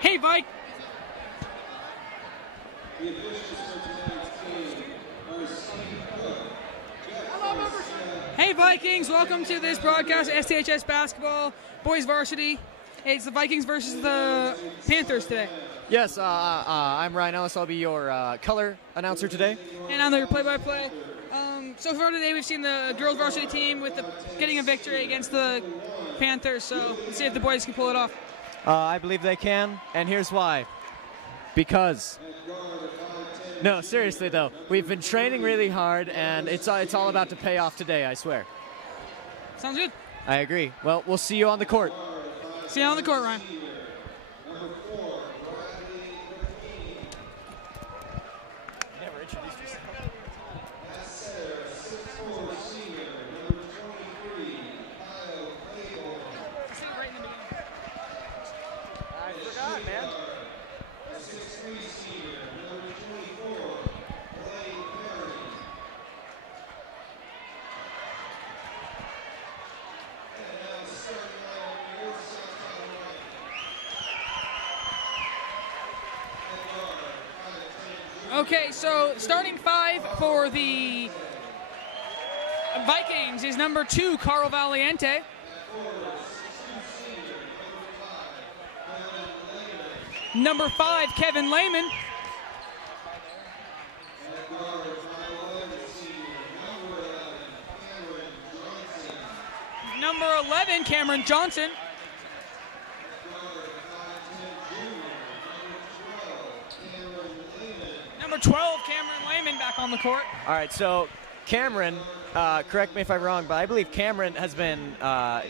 Hey, Mike. Hey, Vikings. Welcome to this broadcast of STHS Basketball, Boys Varsity. It's the Vikings versus the Panthers today. Yes, I'm Ryan Ellis. I'll be your color announcer today. And I'm your play-by-play. So far today, we've seen the girls varsity team getting a victory against the Panthers. So let's see if the boys can pull it off. I believe they can, and here's why. Because. No, seriously though, we've been training really hard, and it's all about to pay off today, I swear. Sounds good. I agree. Well, we'll see you on the court. See you on the court, Ryan. Never introduced yourself. I forgot, man. Okay, so starting five for the Vikings is number 2, Carl Valiente. Number 5, Kevin Lehman. Number 11, Cameron Johnson. Number 12, Cameron Lehman back on the court. All right, so Cameron, correct me if I'm wrong, but I believe Cameron has been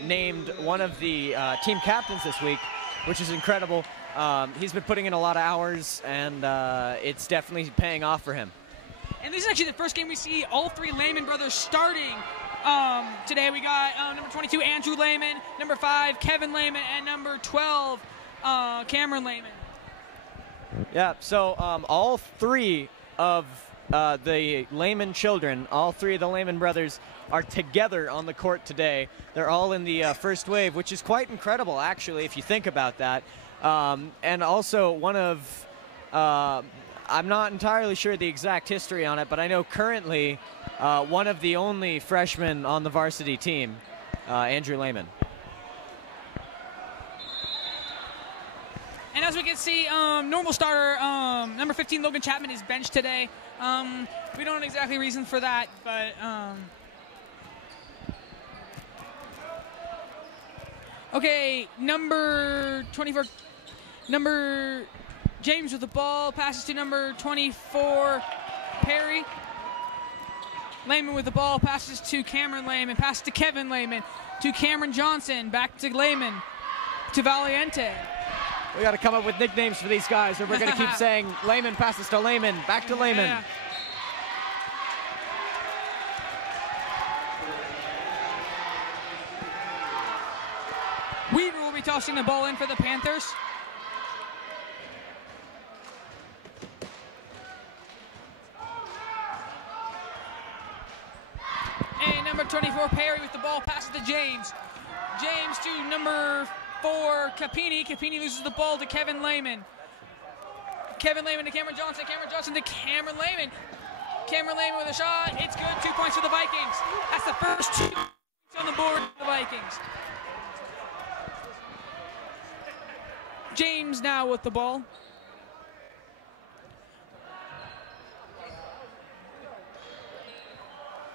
named one of the team captains this week, which is incredible. He's been putting in a lot of hours, and it's definitely paying off for him. And this is actually the first game we see all 3 Lehman brothers starting. Today we got number 22, Andrew Lehman, number 5, Kevin Lehman, and number 12, Cameron Lehman. Yeah, so all 3 of the Lehman children, all 3 of the Lehman brothers are together on the court today. They're all in the first wave, which is quite incredible, actually, if you think about that. And also one of, I'm not entirely sure the exact history on it, but I know currently one of the only freshmen on the varsity team, Andrew Lehman. And as we can see, normal starter, number 15, Logan Chapman, is benched today. We don't know exactly reason for that, but okay, number 24, number James with the ball, passes to number 24, Perry. Lehman with the ball, passes to Cameron Lehman, passes to Kevin Lehman, to Cameron Johnson, back to Lehman, to Valiente. We got to come up with nicknames for these guys, or we're going to keep saying Lehman passes to Lehman, back to Lehman. Yeah. Weaver will be tossing the ball in for the Panthers. And number 24, Perry with the ball, passes to James. James to number 4, Capini. Capini loses the ball to Kevin Lehman. Kevin Lehman to Cameron Johnson. Cameron Johnson to Cameron Lehman. Cameron Lehman with a shot. It's good. 2 points for the Vikings. That's the first 2 points on the board for the Vikings. James now with the ball.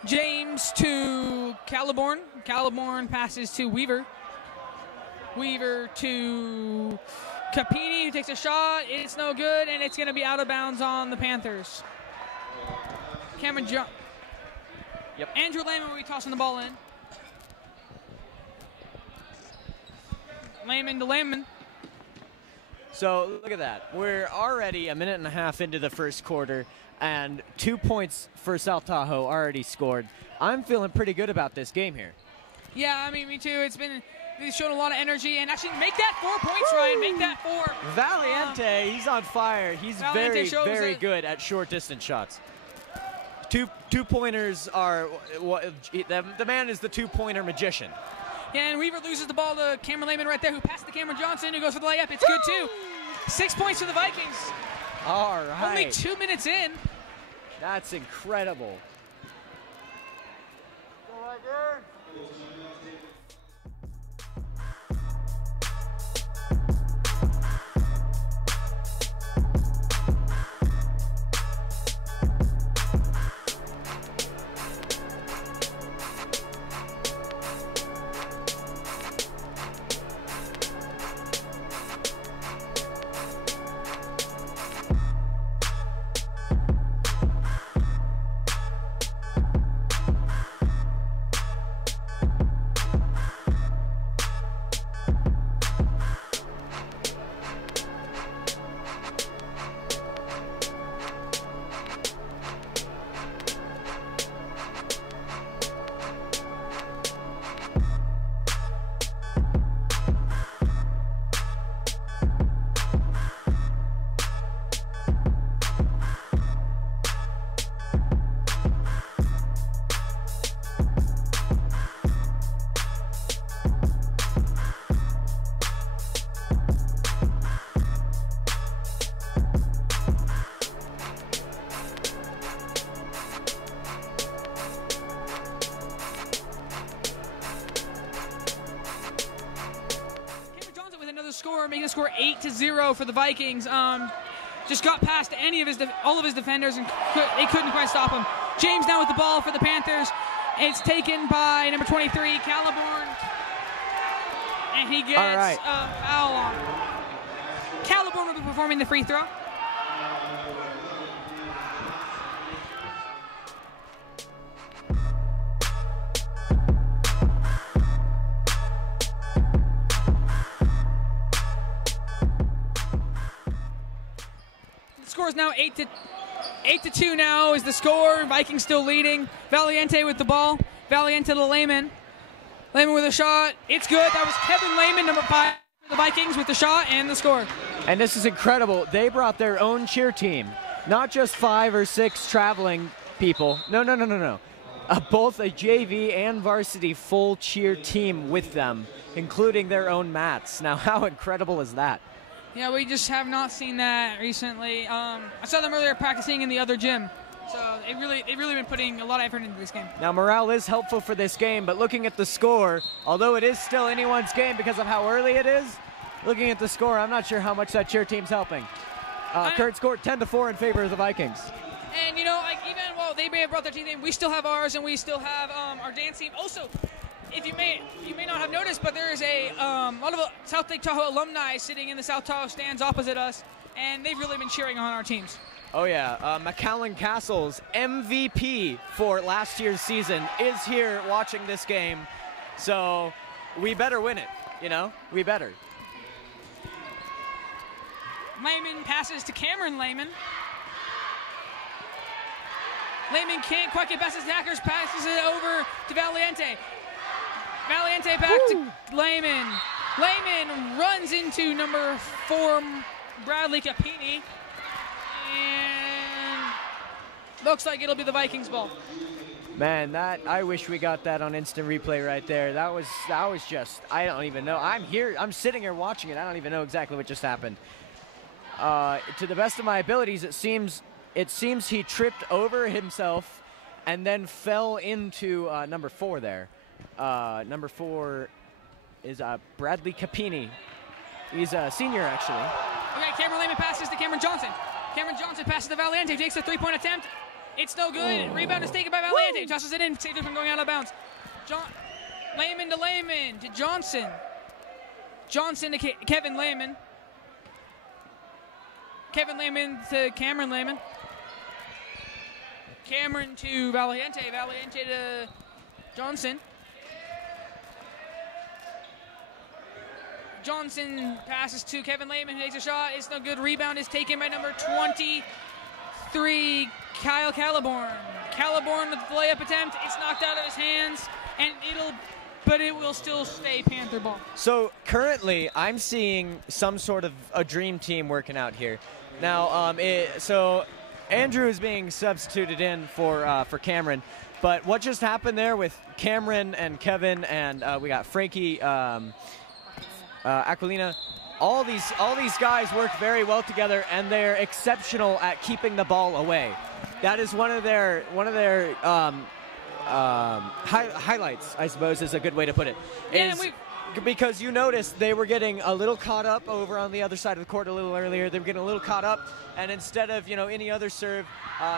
James to Caliborn. Caliborn passes to Weaver. Weaver to Capini, who takes a shot. It's no good, and it's going to be out of bounds on the Panthers. Cameron John. Yep. Andrew Lehman will be tossing the ball in. Lehman to Lehman. So look at that. We're already a minute and a half into the first quarter, and 2 points for South Tahoe already scored. I'm feeling pretty good about this game here. Yeah, I mean, me too. He's shown a lot of energy, and actually make that 4 points, Ryan. Make that 4. Valiente, he's on fire. He's Valiente very good at short distance shots. Two pointers are the man is the 2-pointer magician. Yeah, and Weaver loses the ball to Cameron Lehman right there, who passed to Cameron Johnson, who goes for the layup. It's good, too. 6 points for the Vikings. All right. Only 2 minutes in. That's incredible. Go right there. Score, making the score 8-0 for the Vikings. Just got past all of his defenders, and they couldn't quite stop him. James now with the ball for the Panthers. It's taken by number 23, Caliborn, and he gets a foul on him. Caliborn will be performing the free throw. Score is now 8-2 now is the score. Vikings still leading. Valiente with the ball. Valiente to Lehman. Lehman with a shot. It's good. That was Kevin Lehman, number 5 for the Vikings, with the shot and the score. And this is incredible. They brought their own cheer team. Not just 5 or 6 traveling people. No. Both a JV and varsity full cheer team with them, including their own mats. Now, how incredible is that? Yeah, we just have not seen that recently. I saw them earlier practicing in the otday gym. So they've really been putting a lot of effort into this game. Now, morale is helpful for this game, but looking at the score, although it is still anyone's game because of how early it is, looking at the score, I'm not sure how much that cheer team's helping. Kurt scored 10-4 in favor of the Vikings. And, even while they may have brought their team in, we still have ours, and we still have our dance team. Also, if you may not have noticed, but there is a lot of South Lake Tahoe alumni sitting in the South Tahoe stands opposite us, and they've really been cheering on our teams. Oh yeah, McAllen Castle's MVP for last year's season is here watching this game, so we better win it. We better. Lehman passes to Cameron Lehman. Lehman can't quite get past his attackers, passes it over to Valiente. Valiente back to Lehman. Lehman runs into number 4, Bradley Capini. And looks like it'll be the Vikings ball. Man, I wish we got that on instant replay right there. That was just, I don't even know. I'm sitting here watching it. I don't even know exactly what just happened. To the best of my abilities, it seems he tripped over himself and then fell into number 4 there. Number 4 is Bradley Capini. He's a senior, actually. Okay, Cameron Lehman passes to Cameron Johnson. Cameron Johnson passes to Valiente, takes a 3-point attempt. It's no good. Rebound is taken by Valiente. Tosses it in, saves it from going out of bounds. Lehman to Lehman to Johnson. Johnson to Kevin Lehman. Kevin Lehman to Cameron Lehman. Cameron to Valiente. Valiente to Johnson. Johnson passes to Kevin Lehman, who takes a shot. It's no good. Rebound is taken by number 23, Kyle Caliborn. Caliborn with the layup attempt. It's knocked out of his hands, and but it will still stay Panther ball. So currently, I'm seeing some sort of a dream team working out here. Now, so Andrew is being substituted in for Cameron. But what just happened there with Cameron and Kevin, and we got Frankie Aquilina, all these guys work very well together, and they're exceptional at keeping the ball away. That is one of their highlights, I suppose, is a good way to put it. Because you noticed they were getting a little caught up over on the other side of the court a little earlier. They were getting a little caught up, and instead of any other serve,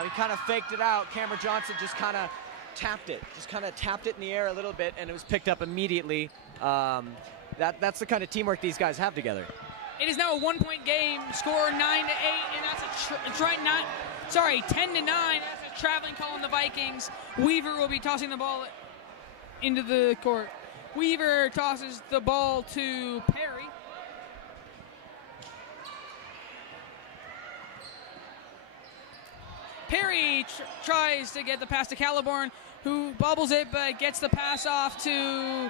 he kind of faked it out. Cameron Johnson just kind of tapped it in the air a little bit, and it was picked up immediately. That's the kind of teamwork these guys have together. It is now a 1-point game, score 9-8, and that's 10-9. That's a traveling call on the Vikings. Weaver will be tossing the ball into the court. Weaver tosses the ball to Perry. Perry tries to get the pass to Caliborn, who bobbles it but gets the pass off to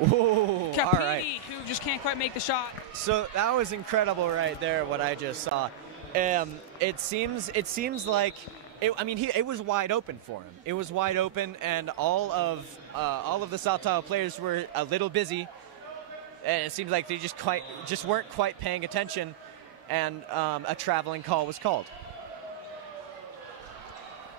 Capini, who just can't quite make the shot. So that was incredible right there, what I just saw. It seems like it was wide open for him. It was wide open, and all of the South Tahoe players were a little busy, and it seems like they just weren't quite paying attention, and a traveling call was called.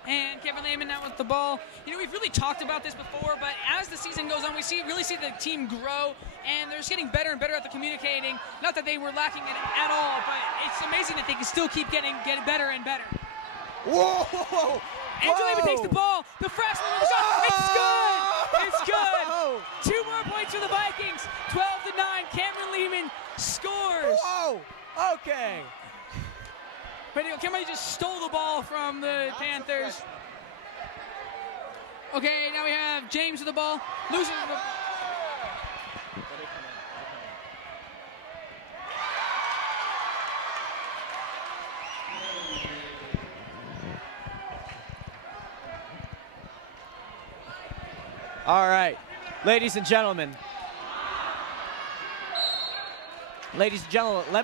And Kevin Lehman now with the ball. We've really talked about this before, but as the season goes on, we really see the team grow, and they're just getting better and better at the communicating. Not that they were lacking it at all, but it's amazing that they can still keep getting better and better. Whoa! Andrew Lehman takes the ball. The freshman with the shot. It's good. It's good. 2 more points for the Vikings. 12-9. Cameron Lehman scores. Whoa! Okay. Cameron just stole the ball from the Panthers. Okay, now we have James with the ball. Loses the All right, ladies and gentlemen, let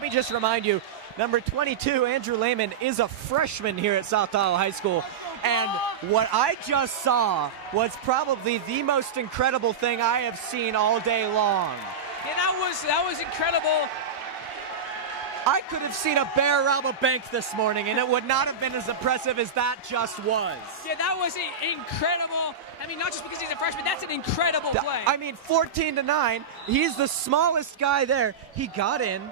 me just remind you, number 22, Andrew Lehman, is a freshman here at South Tahoe High School. And what I just saw was probably the most incredible thing I have seen all day long. Yeah, that was incredible. I could have seen a bear rob a bank this morning, and it would not have been as impressive as that just was. Yeah, that was incredible. Not just because he's a freshman, that's an incredible play. 14-9, he's the smallest guy there. He got in,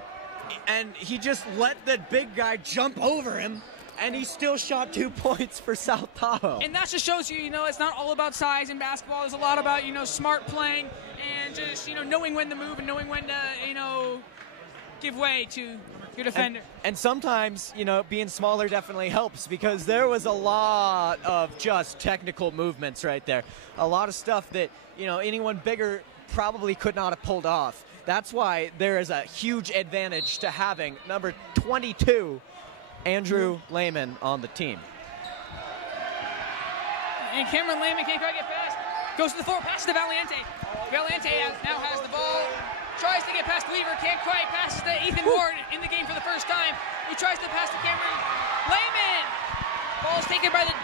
and he just let the big guy jump over him, and he still shot 2 points for South Tahoe. And that just shows you, it's not all about size in basketball. There's a lot about, smart playing and just, knowing when to move and knowing when to, give way to your defender. And sometimes, being smaller definitely helps, because there was a lot of just technical movements right there. A lot of stuff that, anyone bigger probably could not have pulled off. That's why there is a huge advantage to having number 22, Andrew Lehman, on the team. And Cameron Lehman can't quite get past. Goes to the floor, passes to Valiente. Valiente now has the ball. Tries to get past Weaver, can't quite. Passes to Ethan Ward in the game for the first time, who tries to pass to Cameron Lehman. Ball's taken by the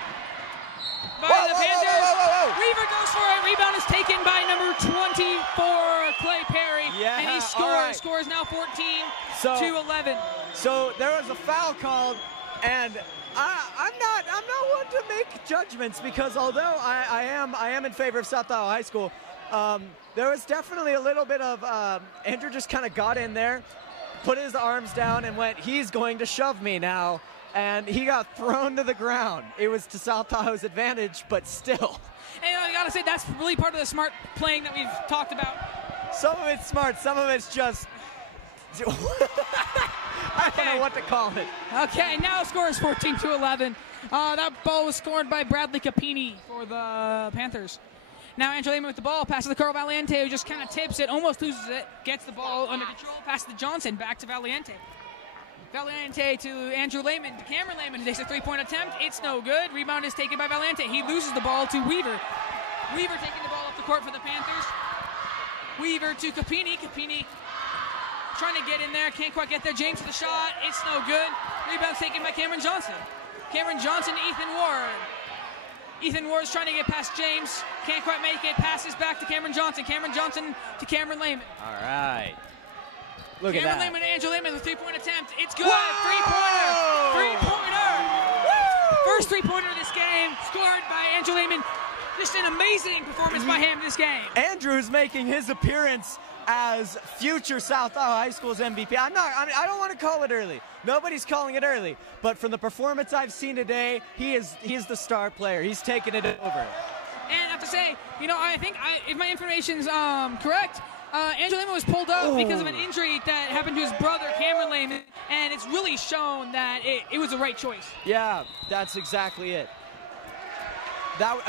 Panthers. Weaver goes for it. Rebound is taken by number 24, Clay Perry. Yeah, and he scores. Right. Scores now 14-11. So there was a foul called, and I'm not one to make judgments, because although I am in favor of South Tahoe High School, there was definitely a little bit of Andrew just kind of got in there, put his arms down, and went, he's going to shove me now, and he got thrown to the ground. It was to South Tahoe's advantage, but still. And I gotta say, that's really part of the smart playing that we've talked about. Some of it's smart, some of it's just I don't know what to call it. Okay, now the score is 14-11. That ball was scored by Bradley Capini for the Panthers. Now Andrew Lehman with the ball, passes to Carl Valiente, who just kind of tips it, almost loses it, gets the ball under control, passes to Johnson, back to Valiente. Valiente to Andrew Lehman, to Cameron Lehman, who takes a three-point attempt. It's no good. Rebound is taken by Valiente. He loses the ball to Weaver. Weaver taking the ball up the court for the Panthers. Weaver to Capini. Capini trying to get in there, can't quite get there. James with the shot, it's no good. Rebound taken by Cameron Johnson. Cameron Johnson to Ethan Ward. Ethan Ward's trying to get past James. Can't quite make it. Passes back to Cameron Johnson. Cameron Johnson to Cameron Lehman. All right. Look at that. Cameron Lehman to Andrew Lehman, the three-point attempt. It's good. Whoa! Three-pointer. First three-pointer of this game, scored by Andrew Lehman. Just an amazing performance by him this game. Andrew's making his appearance as future South Iowa High School's MVP. I don't want to call it early. Nobody's calling it early. But from the performance I've seen today, he is the star player. He's taking it over. And I have to say, I think if my information's correct, Andrew Lehman was pulled up because of an injury that happened to his brother, Cameron Lehman, and it's really shown that it was the right choice. Yeah, that's exactly it.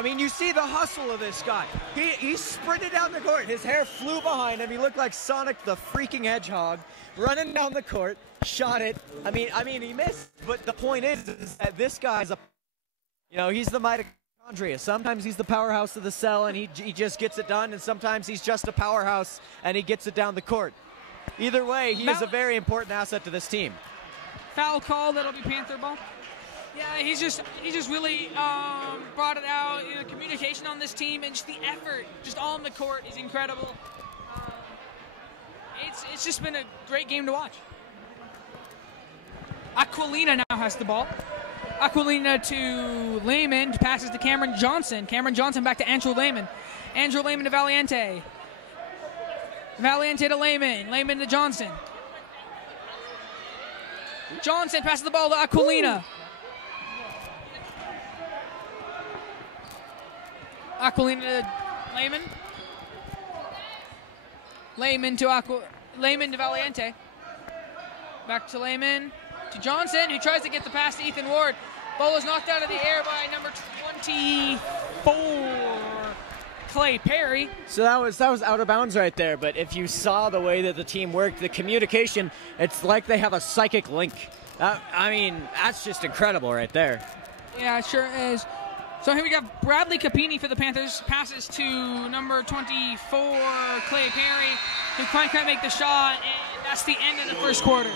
You see the hustle of this guy. He sprinted down the court. His hair flew behind him. He looked like Sonic the freaking Hedgehog, running down the court, shot it. He missed. But the point is that this guy's he's the mitochondria. Sometimes he's the powerhouse of the cell, and he just gets it done. And sometimes he's just a powerhouse, and he gets it down the court. Either way, he is a very important asset to this team. Foul call. That'll be Panther ball. Yeah, he's just really brought it out. The communication on this team and just the effort, just on the court, is incredible. It's just been a great game to watch. Aquilina now has the ball. Aquilina to Lehman, passes to Cameron Johnson. Cameron Johnson back to Andrew Lehman. Andrew Lehman to Valiente. Valiente to Lehman. Lehman to Johnson. Johnson passes the ball to Aquilina. Aquilina to Lehman. Lehman to Valiente. Back to Lehman. To Johnson, who tries to get the pass to Ethan Ward. Ball is knocked out of the air by number 24, Clay Perry. So that was out of bounds right there, but if you saw the way that the team worked, the communication, it's like they have a psychic link. That's just incredible right there. Yeah, it sure is. So here we got Bradley Capini for the Panthers. Passes to number 24, Clay Perry, who can't quite make the shot, and that's the end of the first quarter.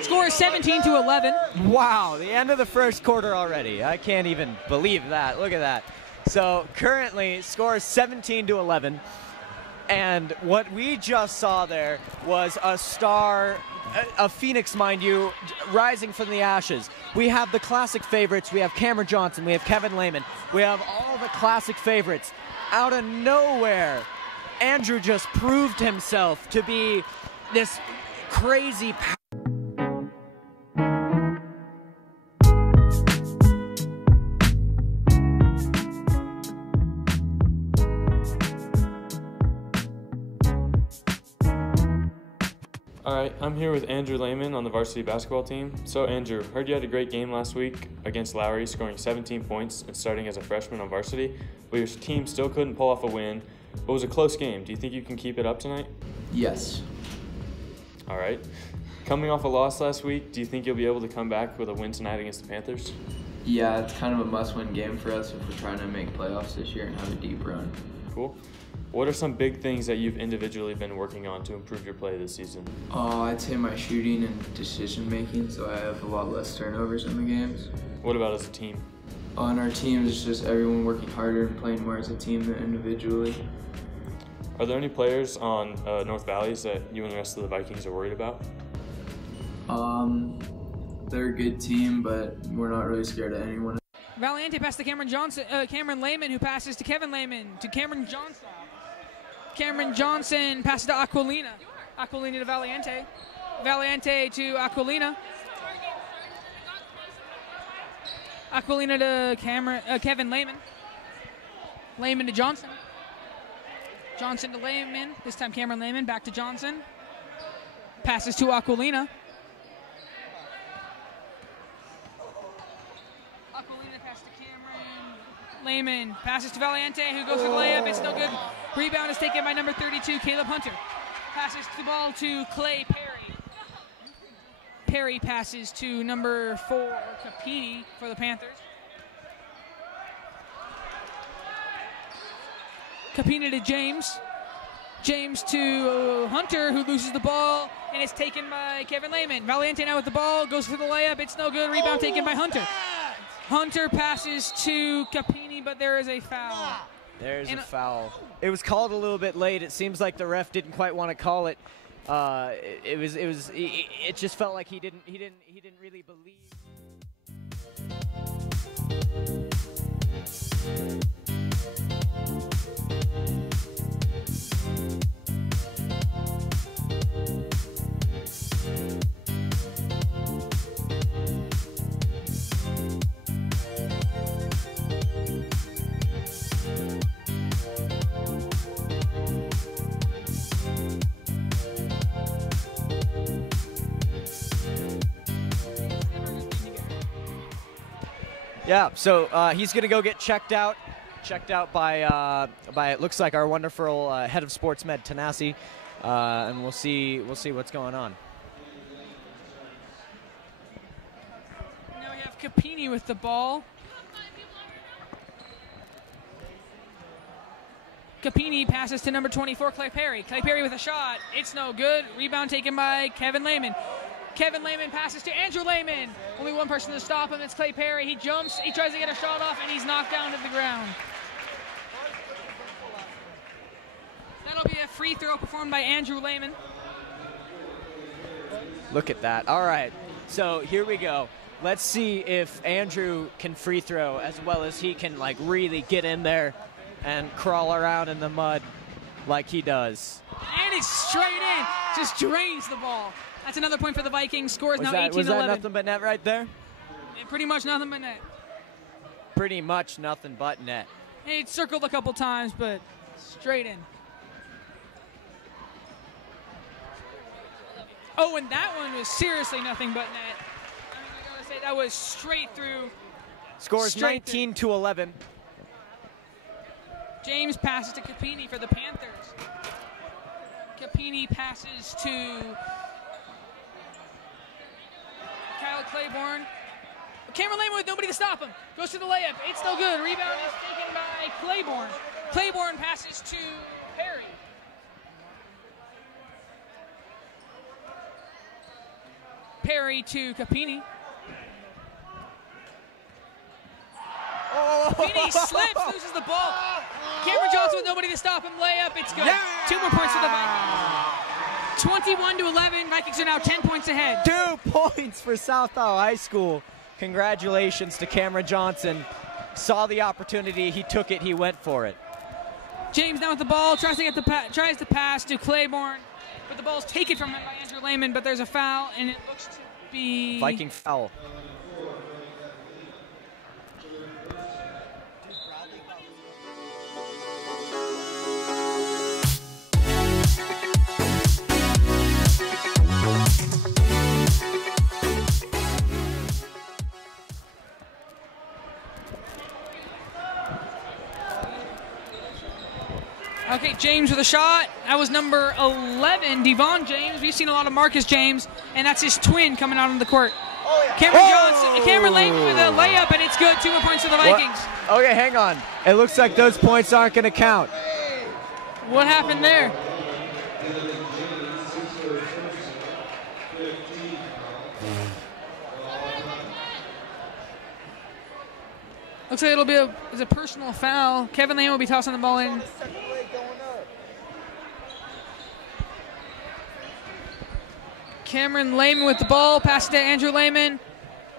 Score is 17-11. Wow, the end of the first quarter already. I can't even believe that. Look at that. So currently, score is 17-11. And what we just saw there was a star, a phoenix, mind you, rising from the ashes. We have the classic favorites. We have Cameron Johnson. We have Kevin Lehman. We have all the classic favorites. Out of nowhere, Andrew just proved himself to be this crazy power. All right, I'm here with Andrew Lehman on the varsity basketball team. So Andrew, heard you had a great game last week against Lowry, scoring 17 points and starting as a freshman on varsity, but your team still couldn't pull off a win. It was a close game. Do you think you can keep it up tonight? Yes. All right. Coming off a loss last week, do you think you'll be able to come back with a win tonight against the Panthers? Yeah, it's kind of a must-win game for us if we're trying to make playoffs this year and have a deep run. Cool. What are some big things that you've individually been working on to improve your play this season? I'd say my shooting and decision-making, so I have a lot less turnovers in the games. What about as a team? On our team, it's just everyone working harder and playing more as a team than individually. Are there any players on North Valleys that you and the rest of the Vikings are worried about? They're a good team, but we're not really scared of anyone. Valiente passes to Cameron Lehman, who passes to Kevin Lehman, to Cameron Johnson. Cameron Johnson passes to Aquilina. Aquilina to Valiente. Valiente to Aquilina. Aquilina to Kevin Lehman. Lehman to Johnson. Johnson to Lehman. This time Cameron Lehman back to Johnson. Passes to Aquilina. Aquilina passes to Cameron Lehman. Passes to Valiente, who goes for the layup. It's no good. Rebound is taken by number 32, Caleb Hunter. Passes the ball to Clay Perry. Perry passes to number 4, Capini for the Panthers. Capini to James. James to Hunter, who loses the ball, and it's taken by Kevin Lehman. Valiente now with the ball, goes for the layup. It's no good. Rebound taken by Hunter. Hunter passes to Capini, but there is a foul. There's a foul. It was called a little bit late. It seems like the ref didn't quite want to call it. It just felt like he didn't really believe. Yeah, so he's going to go get checked out by it looks like our wonderful head of sports med, Tanasi, and we'll see what's going on. Now we have Capini with the ball. Capini passes to number 24, Clay Perry. Clay Perry with a shot. It's no good. Rebound taken by Kevin Lehman. Kevin Lehman passes to Andrew Lehman. Only one person to stop him. It's Clay Perry. He jumps. He tries to get a shot off, and he's knocked down to the ground. That'll be a free throw performed by Andrew Lehman. Look at that. All right. So here we go. Let's see if Andrew can free throw as well as he can like really get in there and crawl around in the mud like he does. And it's straight in. Just drains the ball. That's another point for the Vikings. Score is now 18-11. Was that nothing but net right there? Yeah, pretty much nothing but net. Pretty much nothing but net. It circled a couple times, but straight in. Oh, and that one was seriously nothing but net. I mean, I gotta say, that was straight through. Scores 19-11. James passes to Capini for the Panthers. Capini passes to Kyle Claiborne. Cameron Lehman with nobody to stop him. Goes to the layup. It's no good. Rebound is taken by Claiborne. Claiborne passes to Perry. Perry to Capini. Capini slips, loses the ball. Cameron Johnson with nobody to stop him. Layup, it's good. Yeah! 2 more points for the Vikings. 21-11. Vikings are now 10 points ahead. 2 points for Southall High School. Congratulations to Cameron Johnson. Saw the opportunity, he took it, he went for it. James now with the ball, tries to pass to Claiborne, but the ball's taken from him by Andrew Lehman, but there's a foul, and it looks to be Viking foul. Okay, James with a shot. That was number 11, Devon James. We've seen a lot of Marcus James, and that's his twin coming out on the court. Cameron Lehman with a layup, and it's good. 2 more points for the Vikings. What? Okay, hang on. It looks like those points aren't going to count. What happened there? Looks like it'll be a personal foul. Kevin Lehman will be tossing the ball in. Cameron Lehman with the ball, pass it to Andrew Lehman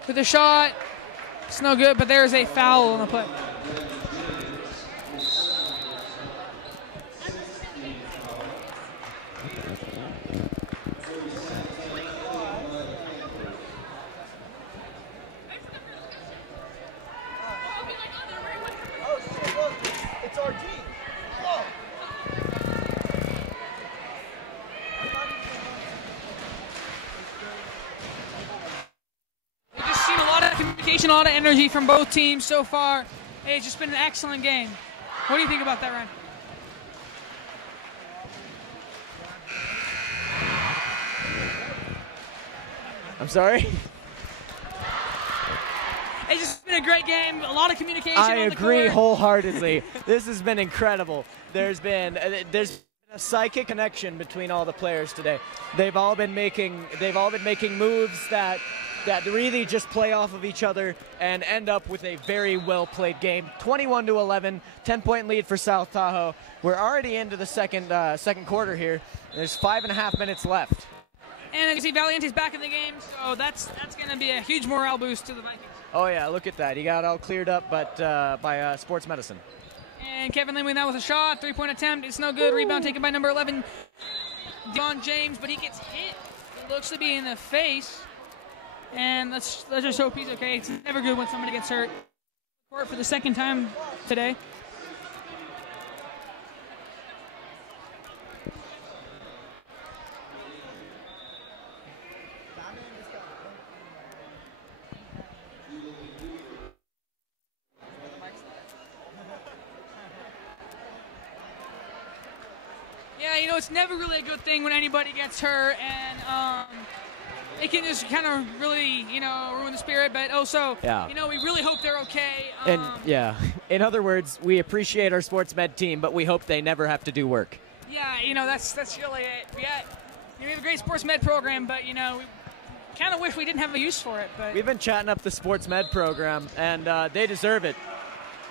with a shot. It's no good, but there's a foul on the play. It's our team. A lot of energy from both teams so far. Hey, it's just been an excellent game. What do you think about that, Ryan? I'm sorry? It's just been a great game. A lot of communication I on the agree court. wholheartedly. This has been incredible. There's been a psychic connection between all the players today. They've all been making moves that that really just play off of each other and end up with a very well-played game. 21-11, 10-point lead for South Tahoe. We're already into the second quarter here. There's 5.5 minutes left. And as you see, Valiente's back in the game, so that's going to be a huge morale boost to the Vikings. Oh, yeah, look at that. He got all cleared up by sports medicine. And Kevin Lehman, that was a shot, three-point attempt. It's no good. Rebound taken by number 11, Devon James, but he gets hit. It looks to be in the face. And let's just hope he's okay. It's never good when somebody gets hurt. For the second time today. Yeah, you know, it's never really a good thing when anybody gets hurt, and it can just kind of really, you know, ruin the spirit. But also, you know, we really hope they're okay. And yeah, in other words, we appreciate our sports med team, but we hope they never have to do work. Yeah, you know, that's really it. We have a great sports med program, but you know, we kind of wish we didn't have a use for it. But we've been chatting up the sports med program, and they deserve it.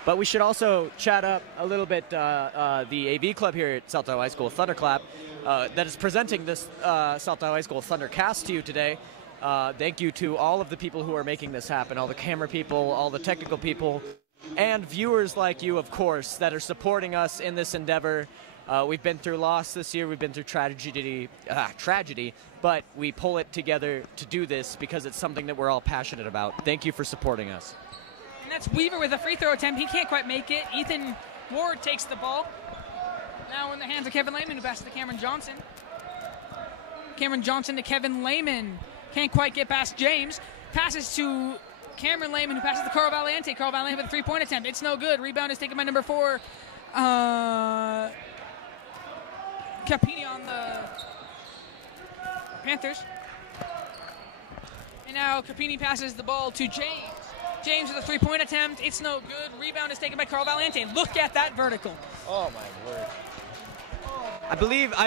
But we should also chat up a little bit the AV club here at South Tahoe High School, Thunderclap, that is presenting this South Tahoe High School Thundercast to you today. Thank you to all of the people who are making this happen, all the camera people, all the technical people, and viewers like you, of course, that are supporting us in this endeavor. We've been through loss this year. We've been through tragedy, but we pull it together to do this because it's something that we're all passionate about. Thank you for supporting us. And that's Weaver with a free throw attempt. He can't quite make it. Ethan Ward takes the ball. Now in the hands of Kevin Lehman, who passes to Cameron Johnson. Cameron Johnson to Kevin Lehman. Can't quite get past James. Passes to Cameron Lehman, who passes to Carl Valiente. Carl Valiente with a three-point attempt. It's no good. Rebound is taken by number 4. Capini on the Panthers. And now Capini passes the ball to James. James with a three-point attempt. It's no good. Rebound is taken by Carl Valiente. Look at that vertical. Oh, my word. I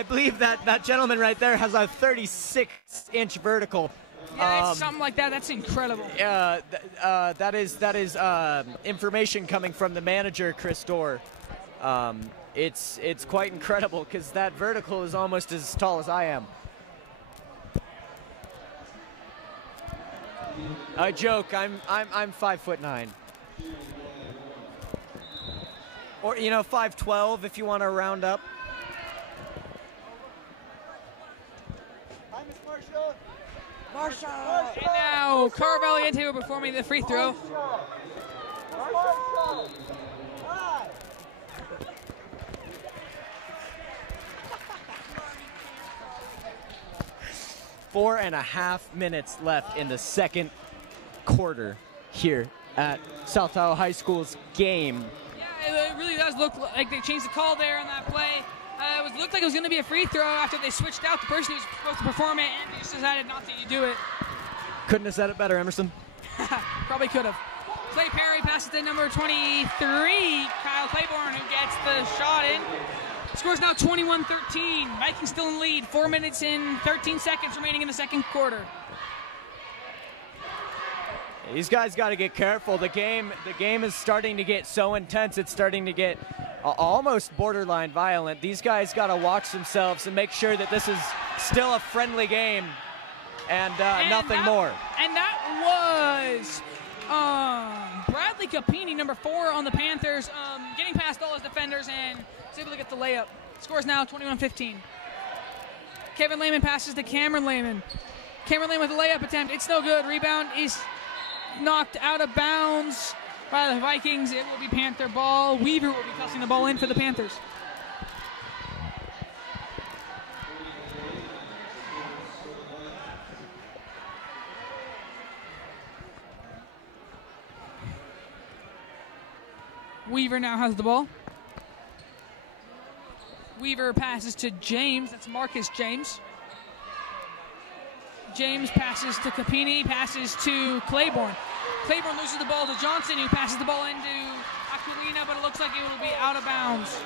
believe that gentleman right there has a 36-inch vertical. Yeah, something like that. That's incredible. That is information coming from the manager, Chris Dorr. It's quite incredible because that vertical is almost as tall as I am. I joke. I'm 5'9", or 5'12" if you want to round up. Marshall. And now Carl Valiente performing the free throw. Marshall. 4.5 minutes left in the second quarter here at South Tahoe High School's game. Yeah, it really does look like they changed the call there on that play. It looked like it was going to be a free throw after they switched out the person who was supposed to perform it, and they just decided not to do it. Couldn't have said it better, Emerson. Probably could have. Clay Perry passes to number 23, Kyle Claiborne, who gets the shot in. Scores now 21-13. Vikings still in lead. 4 minutes and 13 seconds remaining in the second quarter. These guys got to get careful. The game is starting to get so intense. It's starting to get almost borderline violent. These guys got to watch themselves and make sure that this is still a friendly game and nothing more. And that was Bradley Capini, number 4 on the Panthers, getting past all his defenders and is able to get the layup. Scores now 21-15. Kevin Lehman passes to Cameron Lehman. Cameron Lehman with a layup attempt. It's no good. Rebound is knocked out of bounds by the Vikings. It will be Panther ball. Weaver will be tossing the ball in for the Panthers. Weaver now has the ball. Weaver passes to James. That's Marcus James. James passes to Capini, passes to Claiborne. Claiborne loses the ball to Johnson, who passes the ball into Aquilina, but it looks like it will be out of bounds.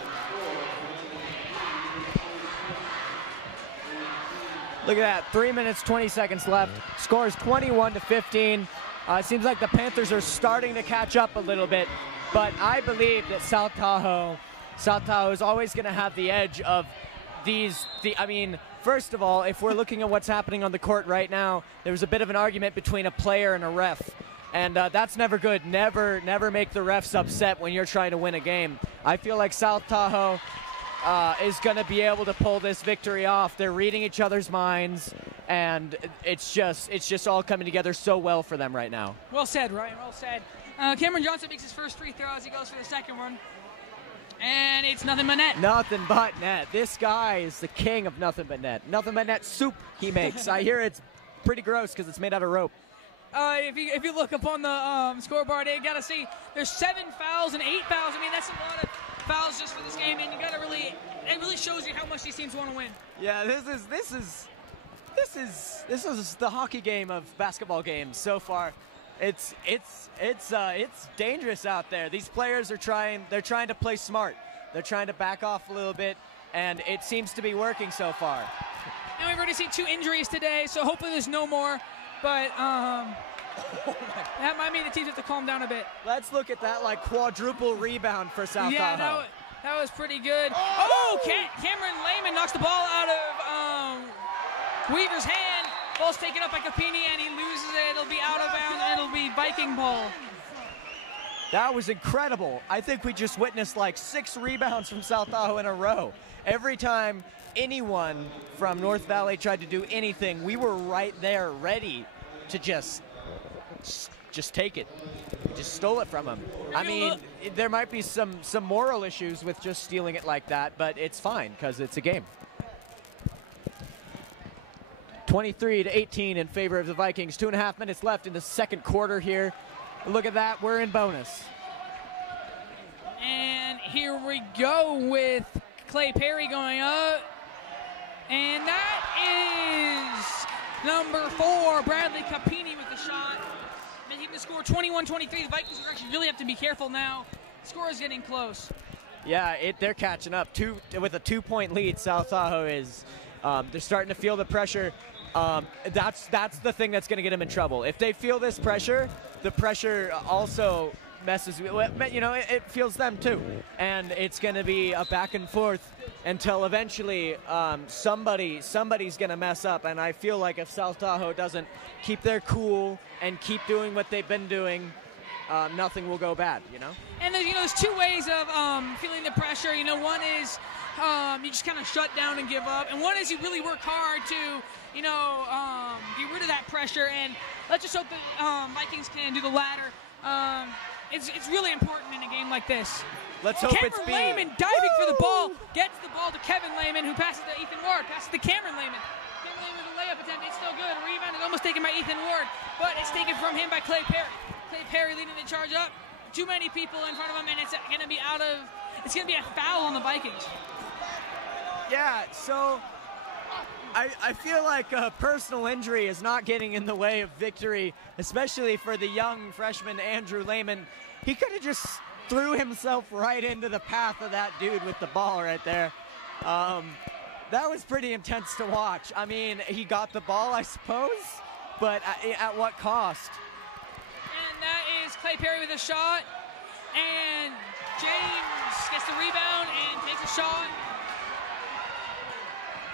Look at that, 3 minutes, 20 seconds left. Scores 21-15. It seems like the Panthers are starting to catch up a little bit, but I believe that South Tahoe is always going to have the edge of first of all, if we're looking at what's happening on the court right now, there was a bit of an argument between a player and a ref, and that's never good. Never make the refs upset when you're trying to win a game. I feel like South Tahoe is going to be able to pull this victory off. They're reading each other's minds, and it's just all coming together so well for them right now. Well said, Ryan. Well said. Cameron Johnson makes his first free throw as he goes for the second one, and it's nothing but net. Nothing but net. This guy is the king of nothing but net. Nothing but net soup he makes. I hear it's pretty gross because it's made out of rope. If you look up on the scoreboard, you got to see there's 7 fouls and 8 fouls. I mean, that's a lot of fouls just for this game, and you got to it really shows you how much these teams want to win. Yeah, this is the hockey game of basketball games so far. It's dangerous out there. These players are trying to play smart. They're trying to back off a little bit, and it seems to be working so far. And we've already seen 2 injuries today, so hopefully there's no more. But that might mean the teams have to calm down a bit. Let's look at that quadruple rebound for South Tahoe. Yeah, that was pretty good. Oh, Cameron Lehman knocks the ball out of Weaver's hand. Ball's taken up by Capini, and he loses it. It'll be out of bounds, and it'll be Viking ball. That was incredible. I think we just witnessed 6 rebounds from South Tahoe in a row. Every time anyone from North Valley tried to do anything, we were right there ready to just take it. We just stole it from them. I mean, there might be some moral issues with just stealing it like that, but it's fine because it's a game. 23-18 in favor of the Vikings. 2.5 minutes left in the second quarter here. Look at that, we're in bonus. And here we go with Clay Perry going up. And that is number 4, Bradley Capini with the shot. Making the score 21-23. The Vikings are actually really have to be careful now. The score is getting close. Yeah, they're catching up. With a 2-point lead, South Tahoe is, they're starting to feel the pressure. That's the thing that's going to get them in trouble. If they feel this pressure, the pressure also messes with, it feels them too. And it's going to be a back and forth until eventually somebody's going to mess up. And I feel like if South Tahoe doesn't keep their cool and keep doing what they've been doing, nothing will go bad, And there's 2 ways of feeling the pressure. One is you just kind of shut down and give up. And one is you really work hard to, get rid of that pressure. And let's just hope that Vikings can do the latter. It's really important in a game like this. Let's hope it's Cameron Lehman diving for the ball, gets the ball to Kevin Lehman, who passes to Ethan Ward, passes to Cameron Lehman. Cameron Lehman with a layup attempt, it's still good. A rebound is almost taken by Ethan Ward, but it's taken from him by Clay Perry. Clay Perry leading the charge up. Too many people in front of him, and it's going to be a foul on the Vikings. Yeah, so I feel like a personal injury is not getting in the way of victory, especially for the young freshman Andrew Lehman. He could have just threw himself right into the path of that dude with the ball right there. That was pretty intense to watch. I mean, he got the ball, I suppose, but at what cost? And that is Clay Perry with a shot, and James gets the rebound and takes a shot.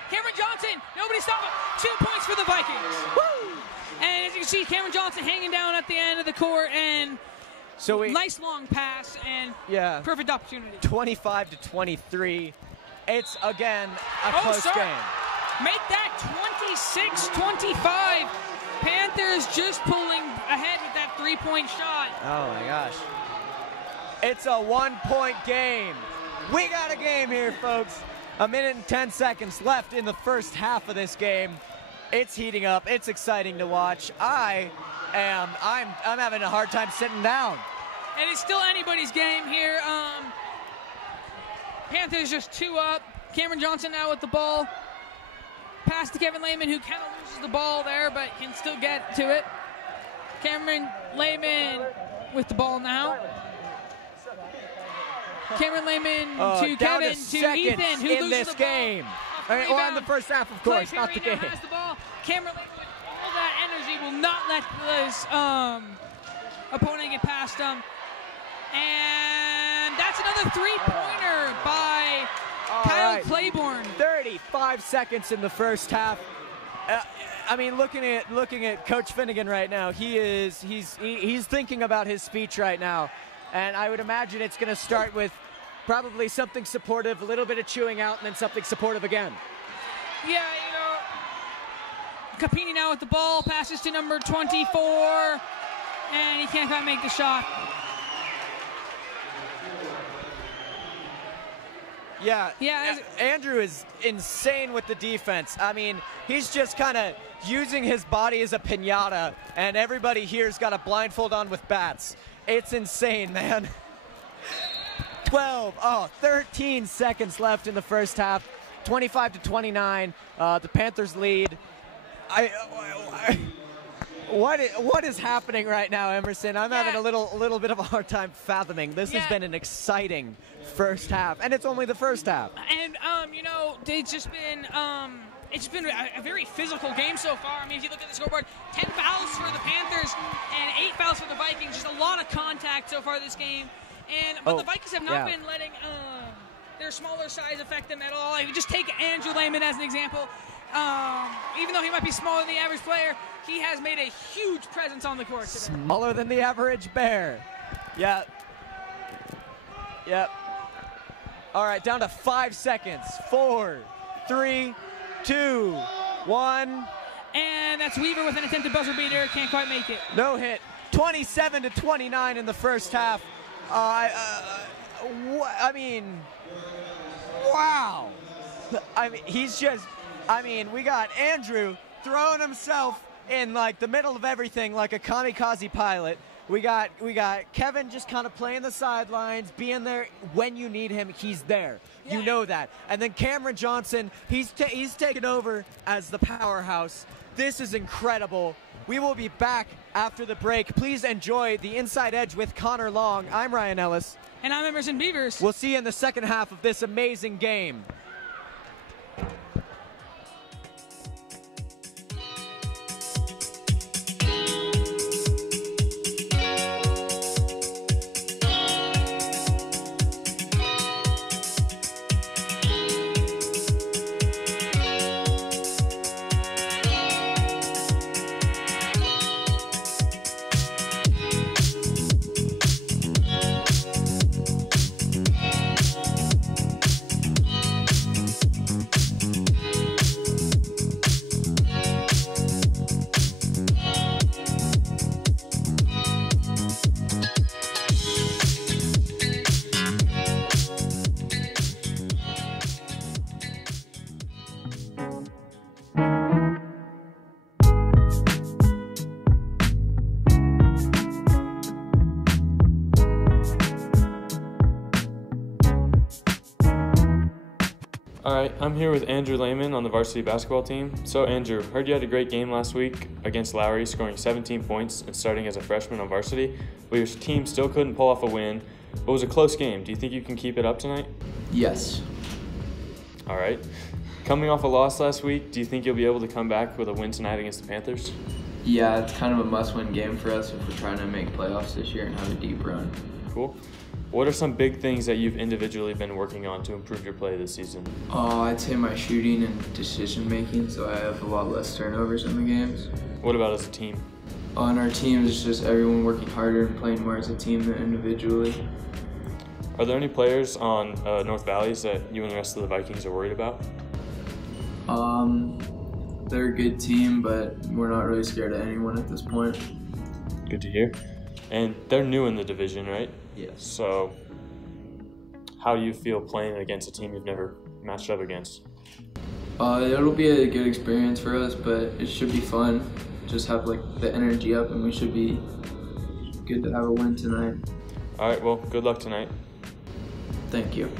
Cameron Johnson, nobody stop him. 2 points for the Vikings. Woo! And as you can see, Cameron Johnson hanging down at the end of the court, and nice long pass and perfect opportunity. 25-23. It's again a close game. Make that 26-25. Panthers just pulling ahead with that 3-point shot. Oh my gosh. It's a 1-point game. We got a game here, folks. 1 minute and 10 seconds left in the first half of this game. It's heating up. It's exciting to watch. I'm having a hard time sitting down. And it's still anybody's game here. Panthers just 2 up. Cameron Johnson now with the ball. Pass to Kevin Lehman, who kind of loses the ball there, but can still get to it. Cameron Lehman with the ball now. Cameron Lehman to Kevin to Ethan, who loses the ball. Or in the first half, of course, not the Perry game. now has the ball. Cameron Lehman with all that energy will not let this opponent get past him. And that's another three-pointer by Kyle Claiborne. 35 seconds in the first half. I mean, looking at Coach Finnegan right now, he's thinking about his speech right now, and I would imagine it's going to start with probably something supportive, a little bit of chewing out, and then something supportive again. Yeah, Capini now with the ball, passes to number 24, and he can't quite make the shot. Yeah, Andrew is insane with the defense. I mean, he's just kind of using his body as a piñata, and everybody here's got a blindfold on with bats. It's insane, man. 13 seconds left in the first half. 25-29. The Panthers lead. What is happening right now, Emerson? I'm having a little bit of a hard time fathoming. This has been an exciting first half, and it's only the first half. And it's been a very physical game so far. I mean, if you look at the scoreboard, 10 fouls for the Panthers and 8 fouls for the Vikings. Just a lot of contact so far this game. But the Vikings have not been letting their smaller size affect them at all. If you just take Andrew Lehman as an example, even though he might be smaller than the average player, he has made a huge presence on the court today. Smaller than the average bear. Yeah. Yep. All right, down to 5 seconds. 4, 3, 2, 1. And that's Weaver with an attempted buzzer beater. Can't quite make it. No hit. 27-29 in the first half. I mean, wow. We got Andrew throwing himself in like the middle of everything like a kamikaze pilot. We got Kevin just kind of playing the sidelines, being there when you need him. He's there. Yeah. You know that. And then Cameron Johnson, he's taken over as the powerhouse. This is incredible. We will be back after the break. Please enjoy the Inside Edge with Connor Long. I'm Ryan Ellis. And I'm Emerson Beavers. We'll see you in the second half of this amazing game. All right, I'm here with Andrew Lehman on the varsity basketball team. So Andrew, heard you had a great game last week against Lowry, scoring 17 points and starting as a freshman on varsity. But your team still couldn't pull off a win. It was a close game. Do you think you can keep it up tonight? Yes. All right. Coming off a loss last week, do you think you'll be able to come back with a win tonight against the Panthers? Yeah, it's kind of a must-win game for us if we're trying to make playoffs this year and have a deep run. Cool. What are some big things that you've individually been working on to improve your play this season? I'd say my shooting and decision-making, so I have a lot less turnovers in the games. What about as a team? On our team, it's just everyone working harder and playing more as a team than individually. Are there any players on North Valleys that you and the rest of the Vikings are worried about? They're a good team, but we're not really scared of anyone at this point. Good to hear. And they're new in the division, right? Yes. So how do you feel playing against a team you've never matched up against? It'll be a good experience for us, but it should be fun. Just have like the energy up, and we should be good to have a win tonight. All right, well, good luck tonight. Thank you.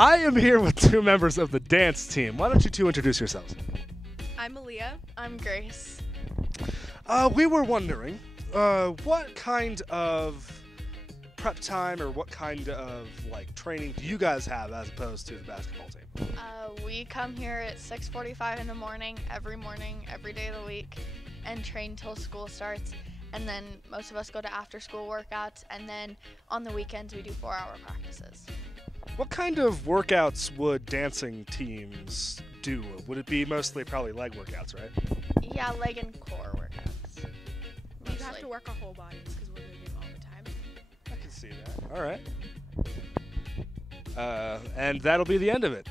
I am here with two members of the dance team. Why don't you two introduce yourselves? I'm Aaliyah. I'm Grace. We were wondering, what kind of prep time or what kind of training do you guys have as opposed to the basketball team? We come here at 6:45 in the morning, every day of the week, and train till school starts. And then most of us go to after-school workouts, and then on the weekends we do 4-hour practices. What kind of workouts would dancing teams do? Would it be mostly probably leg workouts, right? Yeah, leg and core workouts. You have to work our whole bodies because we're moving all the time. I can see that. All right. And that'll be the end of it.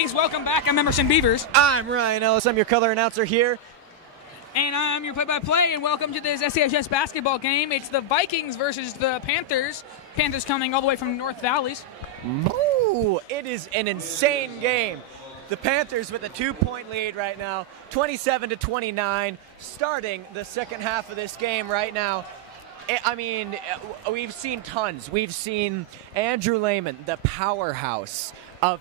Vikings, welcome back. I'm Emerson Beavers. I'm Ryan Ellis. I'm your color announcer here. And I'm your play-by-play, and welcome to this SCHS basketball game. It's the Vikings versus the Panthers. Panthers coming all the way from North Valleys. Ooh, it is an insane game. The Panthers with a 2-point lead right now, 27-29, starting the second half of this game right now. I mean, we've seen tons. We've seen Andrew Lehman, the powerhouse of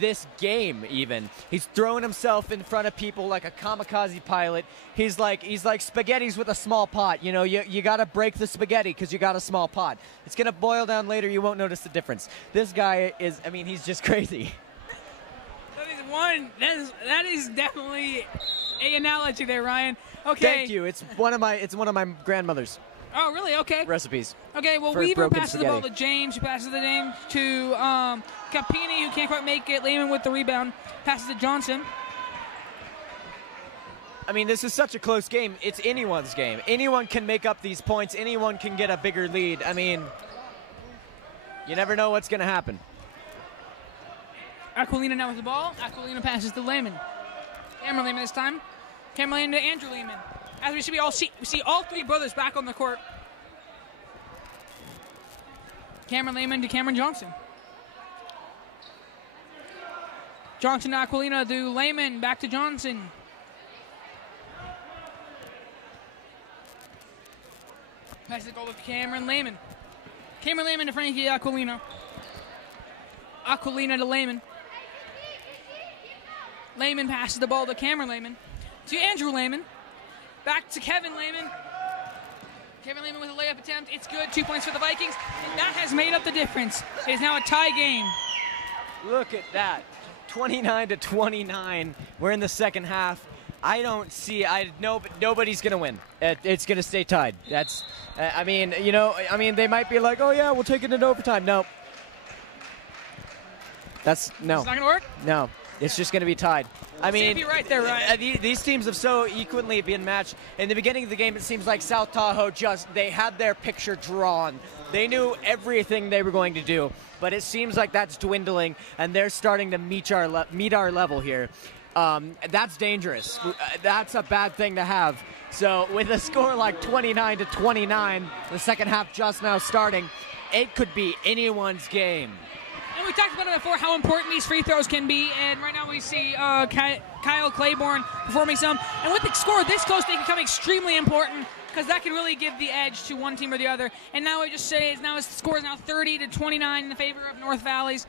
this game even. He's throwing himself in front of people like a kamikaze pilot. He's like spaghettis with a small pot. You know, you got to break the spaghetti because you got a small pot. It's going to boil down later. You won't notice the difference. This guy is, I mean, he's just crazy. That is definitely an analogy there, Ryan. Okay. Thank you. It's one of my grandmother's. Oh, really? Okay. Recipes. Okay, well, Weaver passes the ball to James, who passes the game to Capini, who can't quite make it. Lehman with the rebound. Passes to Johnson. I mean, this is such a close game. It's anyone's game. Anyone can make up these points. Anyone can get a bigger lead. I mean, you never know what's going to happen. Aquilina now with the ball. Aquilina passes to Lehman. Cameron Lehman this time. Cameron Lehman to Andrew Lehman. As we see all three brothers back on the court. Cameron Lehman to Cameron Johnson. Johnson to Aquilina to Lehman, back to Johnson. Pass the goal to Cameron Lehman. Cameron Lehman to Frankie Aquilina. Aquilina to Lehman. Lehman passes the ball to Cameron Lehman. To Andrew Lehman. Back to Kevin Lehman. Kevin Lehman with a layup attempt. It's good. 2 points for the Vikings. And that has made up the difference. It is now a tie game. Look at that. 29-29. We're in the second half. I don't see. Nobody's going to win. It's going to stay tied. That's. I mean, they might be like, oh yeah, we'll take it into overtime. No. No. It's not going to work? No. It's just going to be tied. I mean, you're right there, Ryan. These teams have so equally been matched. In the beginning of the game, it seems like South Tahoe they had their picture drawn. They knew everything they were going to do, but it seems like that's dwindling, and they're starting to meet our level here. That's dangerous. That's a bad thing to have. So with a score like 29-29, the second half just now starting, it could be anyone's game. And we talked about it before, how important these free throws can be. And right now we see Kyle Claiborne performing some. And with the score this close, they become extremely important because that can really give the edge to one team or the other. And now we just say his score is now 30-29 in the favor of North Valleys.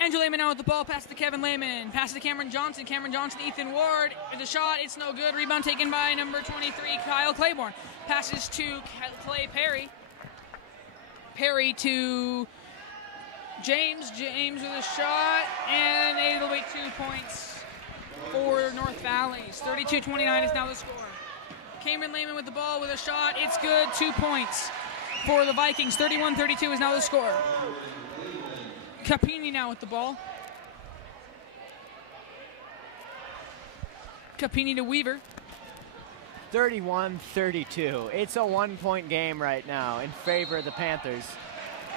Andrew Lehman now with the ball, pass to Kevin Lehman, pass to Cameron Johnson. Cameron Johnson, Ethan Ward, the shot, it's no good. Rebound taken by number 23, Kyle Claiborne. Passes to Clay Perry. Perry to James with a shot, and it'll be 2 points for North Valleys. 32-29 is now the score. Cameron Lehman with the ball with a shot. It's good. 2 points for the Vikings. 31-32 is now the score. Capini now with the ball. Capini to Weaver. 31-32. It's a 1-point game right now in favor of the Panthers.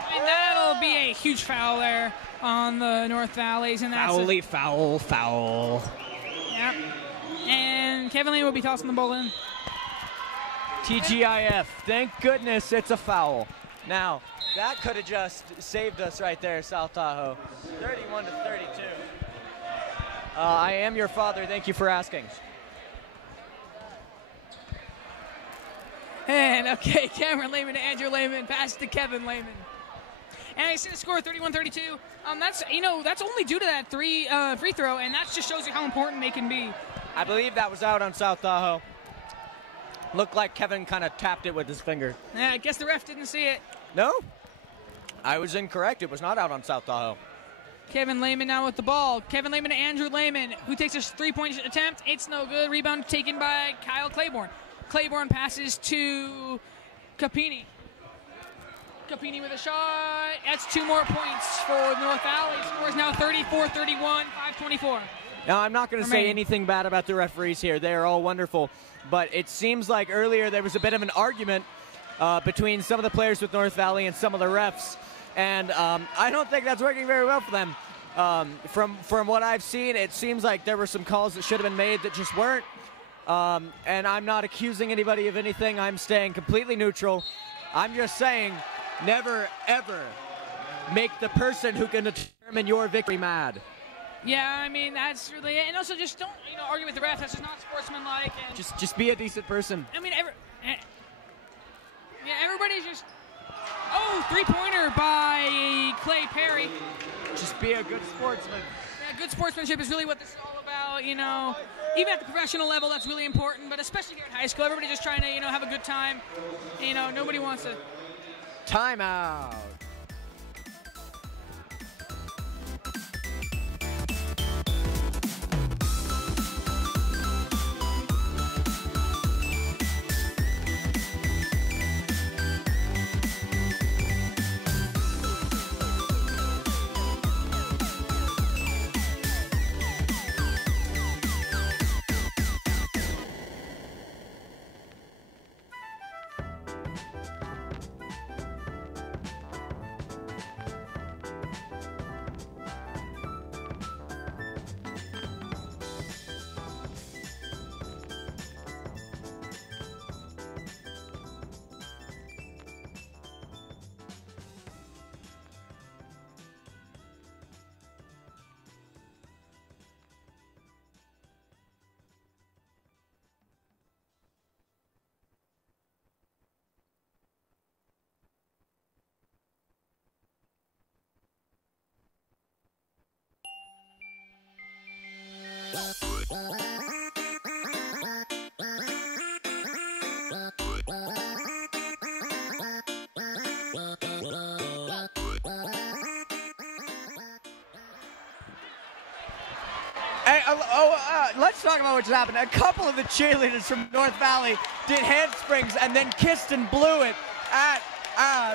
And that'll be a huge foul there on the North Valleys. And that's foul. Yep. And Kevin Lehman will be tossing the ball in. TGIF. Thank goodness it's a foul. Now, that could have just saved us right there, South Tahoe. 31-32. I am your father. Thank you for asking. And, okay, Cameron Lehman to Andrew Lehman. Pass to Kevin Lehman. And I see the score 31-32. That's only due to that free throw, and that just shows you how important they can be. I believe that was out on South Tahoe. Looked like Kevin kind of tapped it with his finger. Yeah, I guess the ref didn't see it. No, I was incorrect. It was not out on South Tahoe. Kevin Lehman now with the ball. Kevin Lehman to Andrew Lehman, who takes a three-point attempt. It's no good. Rebound taken by Kyle Claiborne. Claiborne passes to Capini. Capini with a shot. That's 2 more points for North Valley. Score is now 34-31, 5:24. Now, I'm not going to say anything bad about the referees here. They are all wonderful. But it seems like earlier there was a bit of an argument between some of the players with North Valley and some of the refs. And I don't think that's working very well for them. From what I've seen, it seems like there were some calls that should have been made that just weren't. And I'm not accusing anybody of anything. I'm staying completely neutral. I'm just saying, never, ever make the person who can determine your victory mad. Yeah, I mean, that's really it. And also just don't, argue with the ref. That's just not sportsmanlike. And Just be a decent person. I mean, everybody's just... Oh, three-pointer by Clay Perry. Just be a good sportsman. Yeah, good sportsmanship is really what this is all about, Even at the professional level, that's really important, but especially here in high school, everybody's just trying to, have a good time. Nobody wants to... Timeout. Hey, let's talk about what just happened. A couple of the cheerleaders from North Valley did handsprings and then kissed and blew it at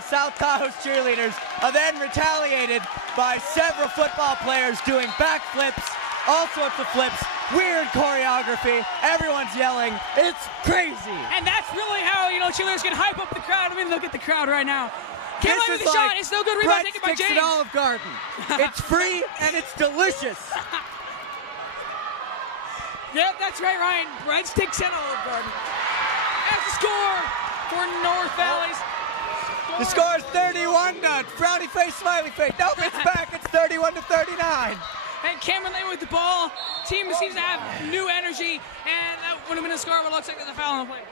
South Tahoe's cheerleaders, then retaliated by several football players doing backflips, all sorts of flips, weird choreography, everyone's yelling, it's crazy. And that's really how, cheerleaders can hype up the crowd. I mean, look at the crowd right now. Can't This with is the shot, like it's no good rebound taken by breadsticks James. at Olive Garden. It's free and it's delicious. Yep, that's right, Ryan. Breadsticks and Olive Garden. That's the score for North Valley's. The score is 31 to frowny face, smiley face. Nope, it's back. It's 31 to 39. And Cameron Lane with the ball. Team seems to have new energy, and that would have been a score, but it looks like there's a foul on the play.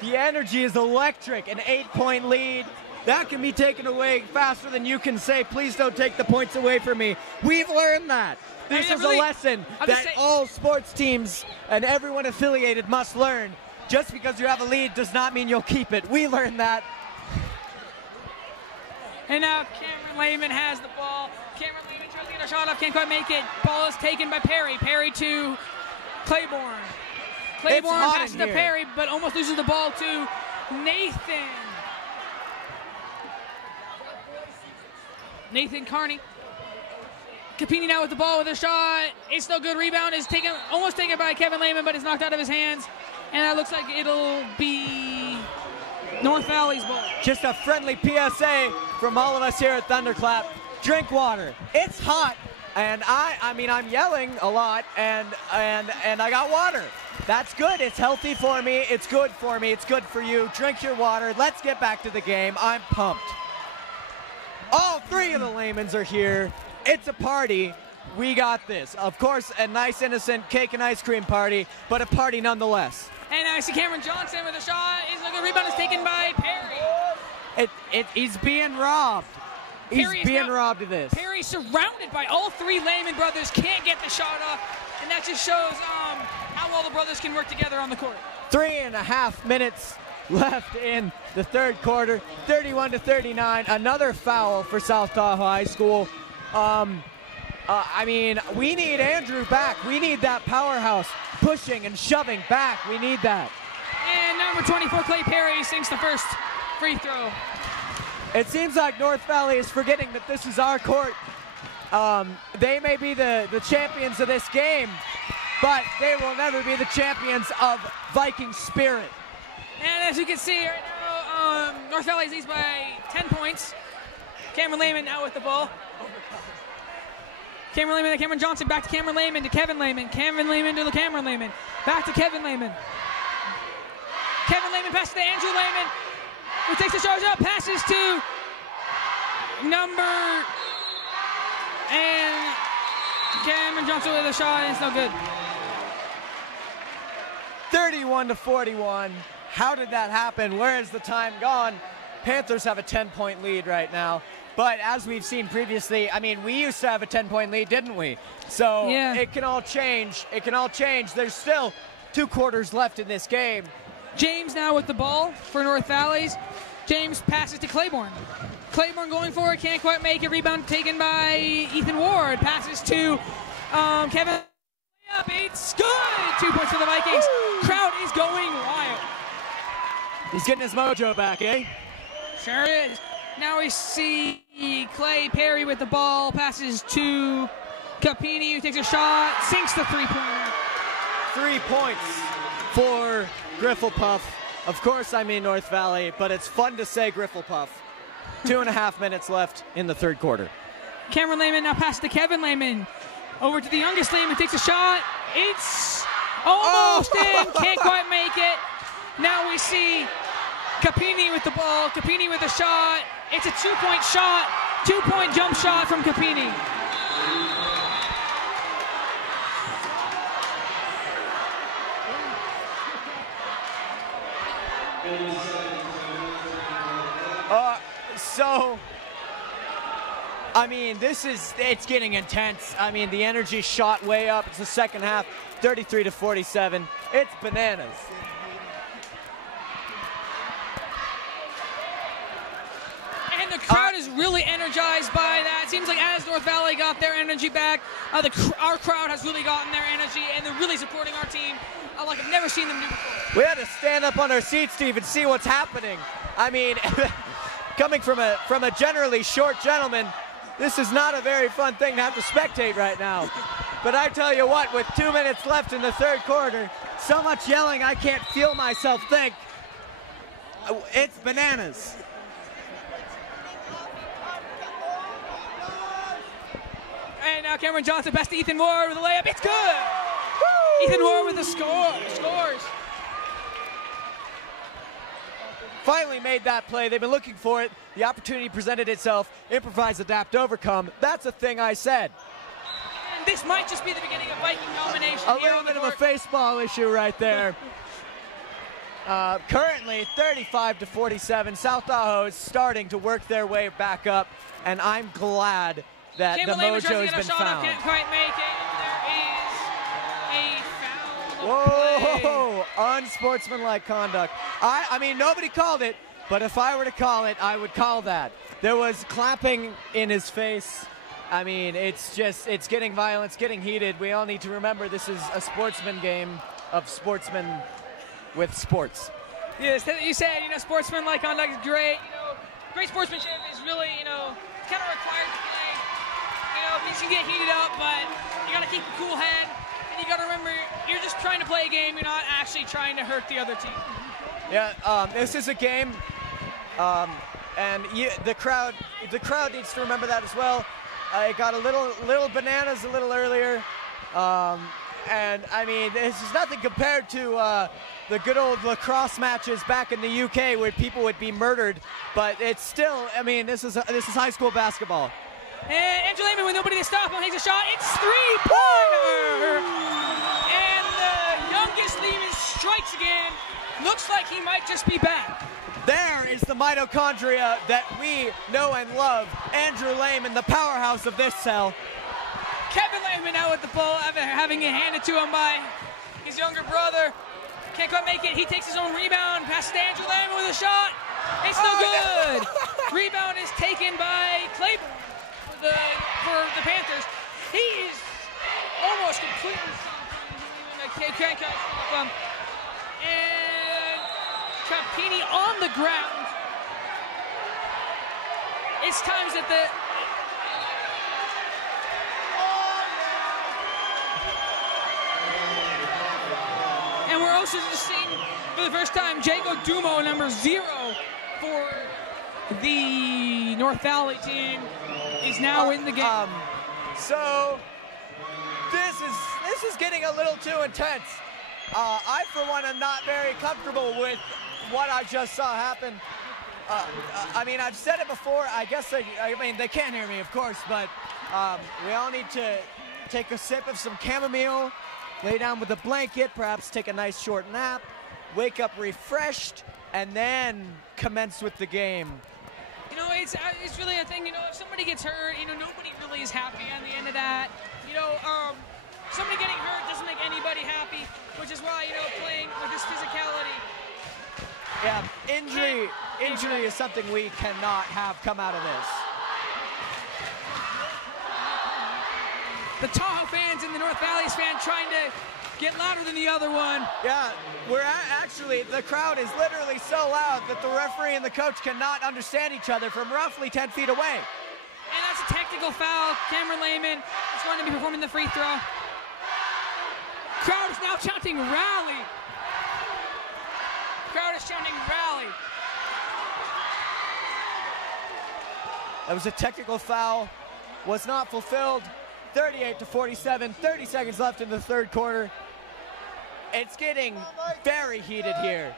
The energy is electric. An 8-point lead. That can be taken away faster than you can say, please don't take the points away from me. We've learned that. This is a lesson that all sports teams and everyone affiliated must learn. Just because you have a lead does not mean you'll keep it. We learned that. And now Cameron Lehman has the ball. Cameron Lehman tries to get a shot off, can't quite make it. Ball is taken by Perry. Perry to Claiborne. Claiborne passes to Perry, but almost loses the ball to Nathan. Nathan Carney. Capini now with the ball with a shot. It's no good. Rebound is almost taken by Kevin Lehman, but it's knocked out of his hands. And that looks like it'll be North Valley's ball. Just a friendly PSA from all of us here at Thunderclap. Drink water. It's hot, and I'm yelling a lot, and I got water. That's good. It's healthy for me. It's good for me. It's good for you. Drink your water. Let's get back to the game. I'm pumped. All three of the Lamans are here. It's a party. We got this. Of course, a nice, innocent cake and ice cream party, but a party nonetheless. And I see Cameron Johnson with a shot. It's a good rebound is taken by Perry. He's being robbed. He's being robbed of this. Perry surrounded by all three Lehman brothers, can't get the shot off, and that just shows how well the brothers can work together on the court. 3.5 minutes left in the third quarter. 31 to 39. Another foul for South Tahoe High School. We need Andrew back. We need that powerhouse pushing and shoving back. We need that. And number 24, Clay Perry, sinks the first free throw. It seems like North Valley is forgetting that this is our court. They may be the champions of this game, but they will never be the champions of Viking spirit. And as you can see right now, North Valley leads by 10 points. Cameron Lehman now with the ball. Cameron Lehman to Cameron Johnson, back to Cameron Lehman to Kevin Lehman. Cameron Lehman to Cameron Lehman. Back to Kevin Lehman. Kevin Lehman passes to Andrew Lehman, who takes the charge up, passes to and Cameron Johnson with a shot, and it's no good. 31-41. How did that happen? Where has the time gone? Panthers have a 10-point lead right now. But as we've seen previously, I mean, we used to have a 10-point lead, didn't we? So yeah. It can all change. It can all change. There's still 2 quarters left in this game. James now with the ball for North Valleys. James passes to Claiborne. Claiborne going forward, can't quite make it. Rebound taken by Ethan Ward. Passes to Kevin. It's good. 2 points for the Vikings. Woo! Crowd is going wild. He's getting his mojo back, eh? Sure is. Now we see Clay Perry with the ball. Passes to Capini, who takes a shot. Sinks the three-pointer. 3 points for Grifflepuff. Of course, I mean North Valley, but it's fun to say Grifflepuff. 2.5 minutes left in the third quarter. Cameron Lehman now passes to Kevin Lehman. Over to the youngest Lehman, takes a shot. It's almost in, can't quite make it. Now we see Capini with the ball, Capini with a shot. It's a 2-point shot, 2-point jump shot from Capini. So, I mean, it's getting intense. I mean, the energy shot way up. It's the second half, 33-47. It's bananas. And the crowd is really energized by that. It seems like as North Valley got their energy back, our crowd has really gotten their energy, and they're really supporting our team like I've never seen them do before. We had to stand up on our seats to even see what's happening. I mean, coming from a generally short gentleman, this is not a very fun thing to have to spectate right now. But I tell you what, with 2 minutes left in the third quarter, so much yelling I can't feel myself think. It's bananas. And now Cameron Johnson pass to Ethan Moore with a layup. It's good. Woo! Ethan Moore with the scores. Finally made that play. They've been looking for it. The opportunity presented itself. Improvise, adapt, overcome. That's a thing I said. And this might just be the beginning of Viking domination. A little bit of a baseball issue right there. Currently 35-47. South Tahoe is starting to work their way back up, and I'm glad that the mojo has been found. Can't quite make it. There is a foul. Whoa! Unsportsmanlike conduct. I mean, nobody called it, but if I were to call it, I would call that. There was clapping in his face. I mean, it's getting violent, it's getting heated. We all need to remember this is a sportsman game of sportsmen with sports. Yes, you said, sportsmanlike conduct is great. Great sportsmanship is really, kind of required to play. Things can get heated up, but you got to keep a cool head. And you got to remember, you're just trying to play a game. You're not actually trying to hurt the other team. Yeah, this is a game, and the crowd needs to remember that as well. It got a little bananas a little earlier, and I mean, this is nothing compared to the good old lacrosse matches back in the UK where people would be murdered. But it's still, I mean, this is high school basketball. And Andrew Lehman with nobody to stop him takes a shot. It's three-pointer! And the youngest Lehman strikes again. Looks like he might just be back. There is the mitochondria that we know and love. Andrew Lehman, the powerhouse of this cell. Kevin Lehman now with the ball, having it handed to him by his younger brother. Can't quite make it. He takes his own rebound. Passes to Andrew Lehman with a shot. It's no good. No. Rebound is taken by Claiborne for the Panthers. He is almost completely stunned. And Capini on the ground. It's times that and we're also just seeing for the first time Jago Dumo, number 0 for the North Valley team, is now in the game. So this is getting a little too intense. I, for one, am not very comfortable with what I just saw happen. I mean, I've said it before. I guess I mean, they can't hear me, of course, but we all need to take a sip of some chamomile, lay down with a blanket, perhaps take a nice short nap, wake up refreshed, and then commence with the game. You know, it's really a thing. You know, if somebody gets hurt, you know, nobody really is happy on the end of that. You know, somebody getting hurt doesn't make anybody happy, which is why, you know, playing with this physicality. Yeah, injury is something we cannot have come out of this. The Tahoe fans and the North Valley's fan trying to get louder than the other one. Yeah, actually, the crowd is literally so loud that the referee and the coach cannot understand each other from roughly 10 feet away. And that's a technical foul. Cameron Lehman is going to be performing the free throw. Crowd is now chanting rally. Crowd is chanting rally. That was a technical foul, was not fulfilled. 38-47, 30 seconds left in the third quarter. It's getting very heated here.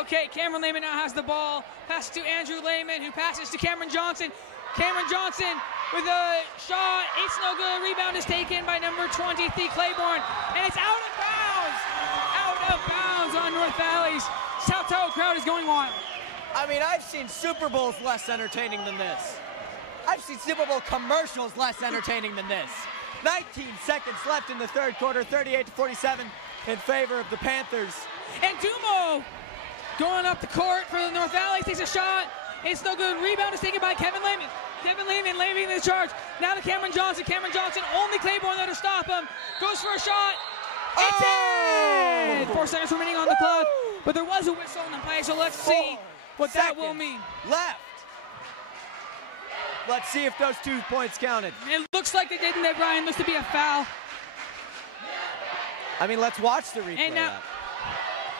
Okay, Cameron Lehman now has the ball. Passes to Andrew Lehman, who passes to Cameron Johnson. Cameron Johnson with a shot. It's no good. Rebound is taken by number 20, Thea Claiborne. And it's out of bounds. Out of bounds on North Valley's South Tahoe crowd is going wild. I mean, I've seen Super Bowls less entertaining than this. I've seen Super Bowl commercials less entertaining than this. 19 seconds left in the third quarter, 38-47 in favor of the Panthers. And Dumo going up the court for the North Valley, takes a shot. It's no good. Rebound is taken by Kevin Lehman. Kevin Lehman leading the charge. Now to Cameron Johnson. Cameron Johnson, only Claiborne there to stop him. Goes for a shot. It's in! 4 seconds remaining on the clock. But there was a whistle in the play, so let's see what that will mean. Left. Let's see if those 2 points counted. It looks like they didn't. That Ryan looks to be a foul. I mean, let's watch the replay. And now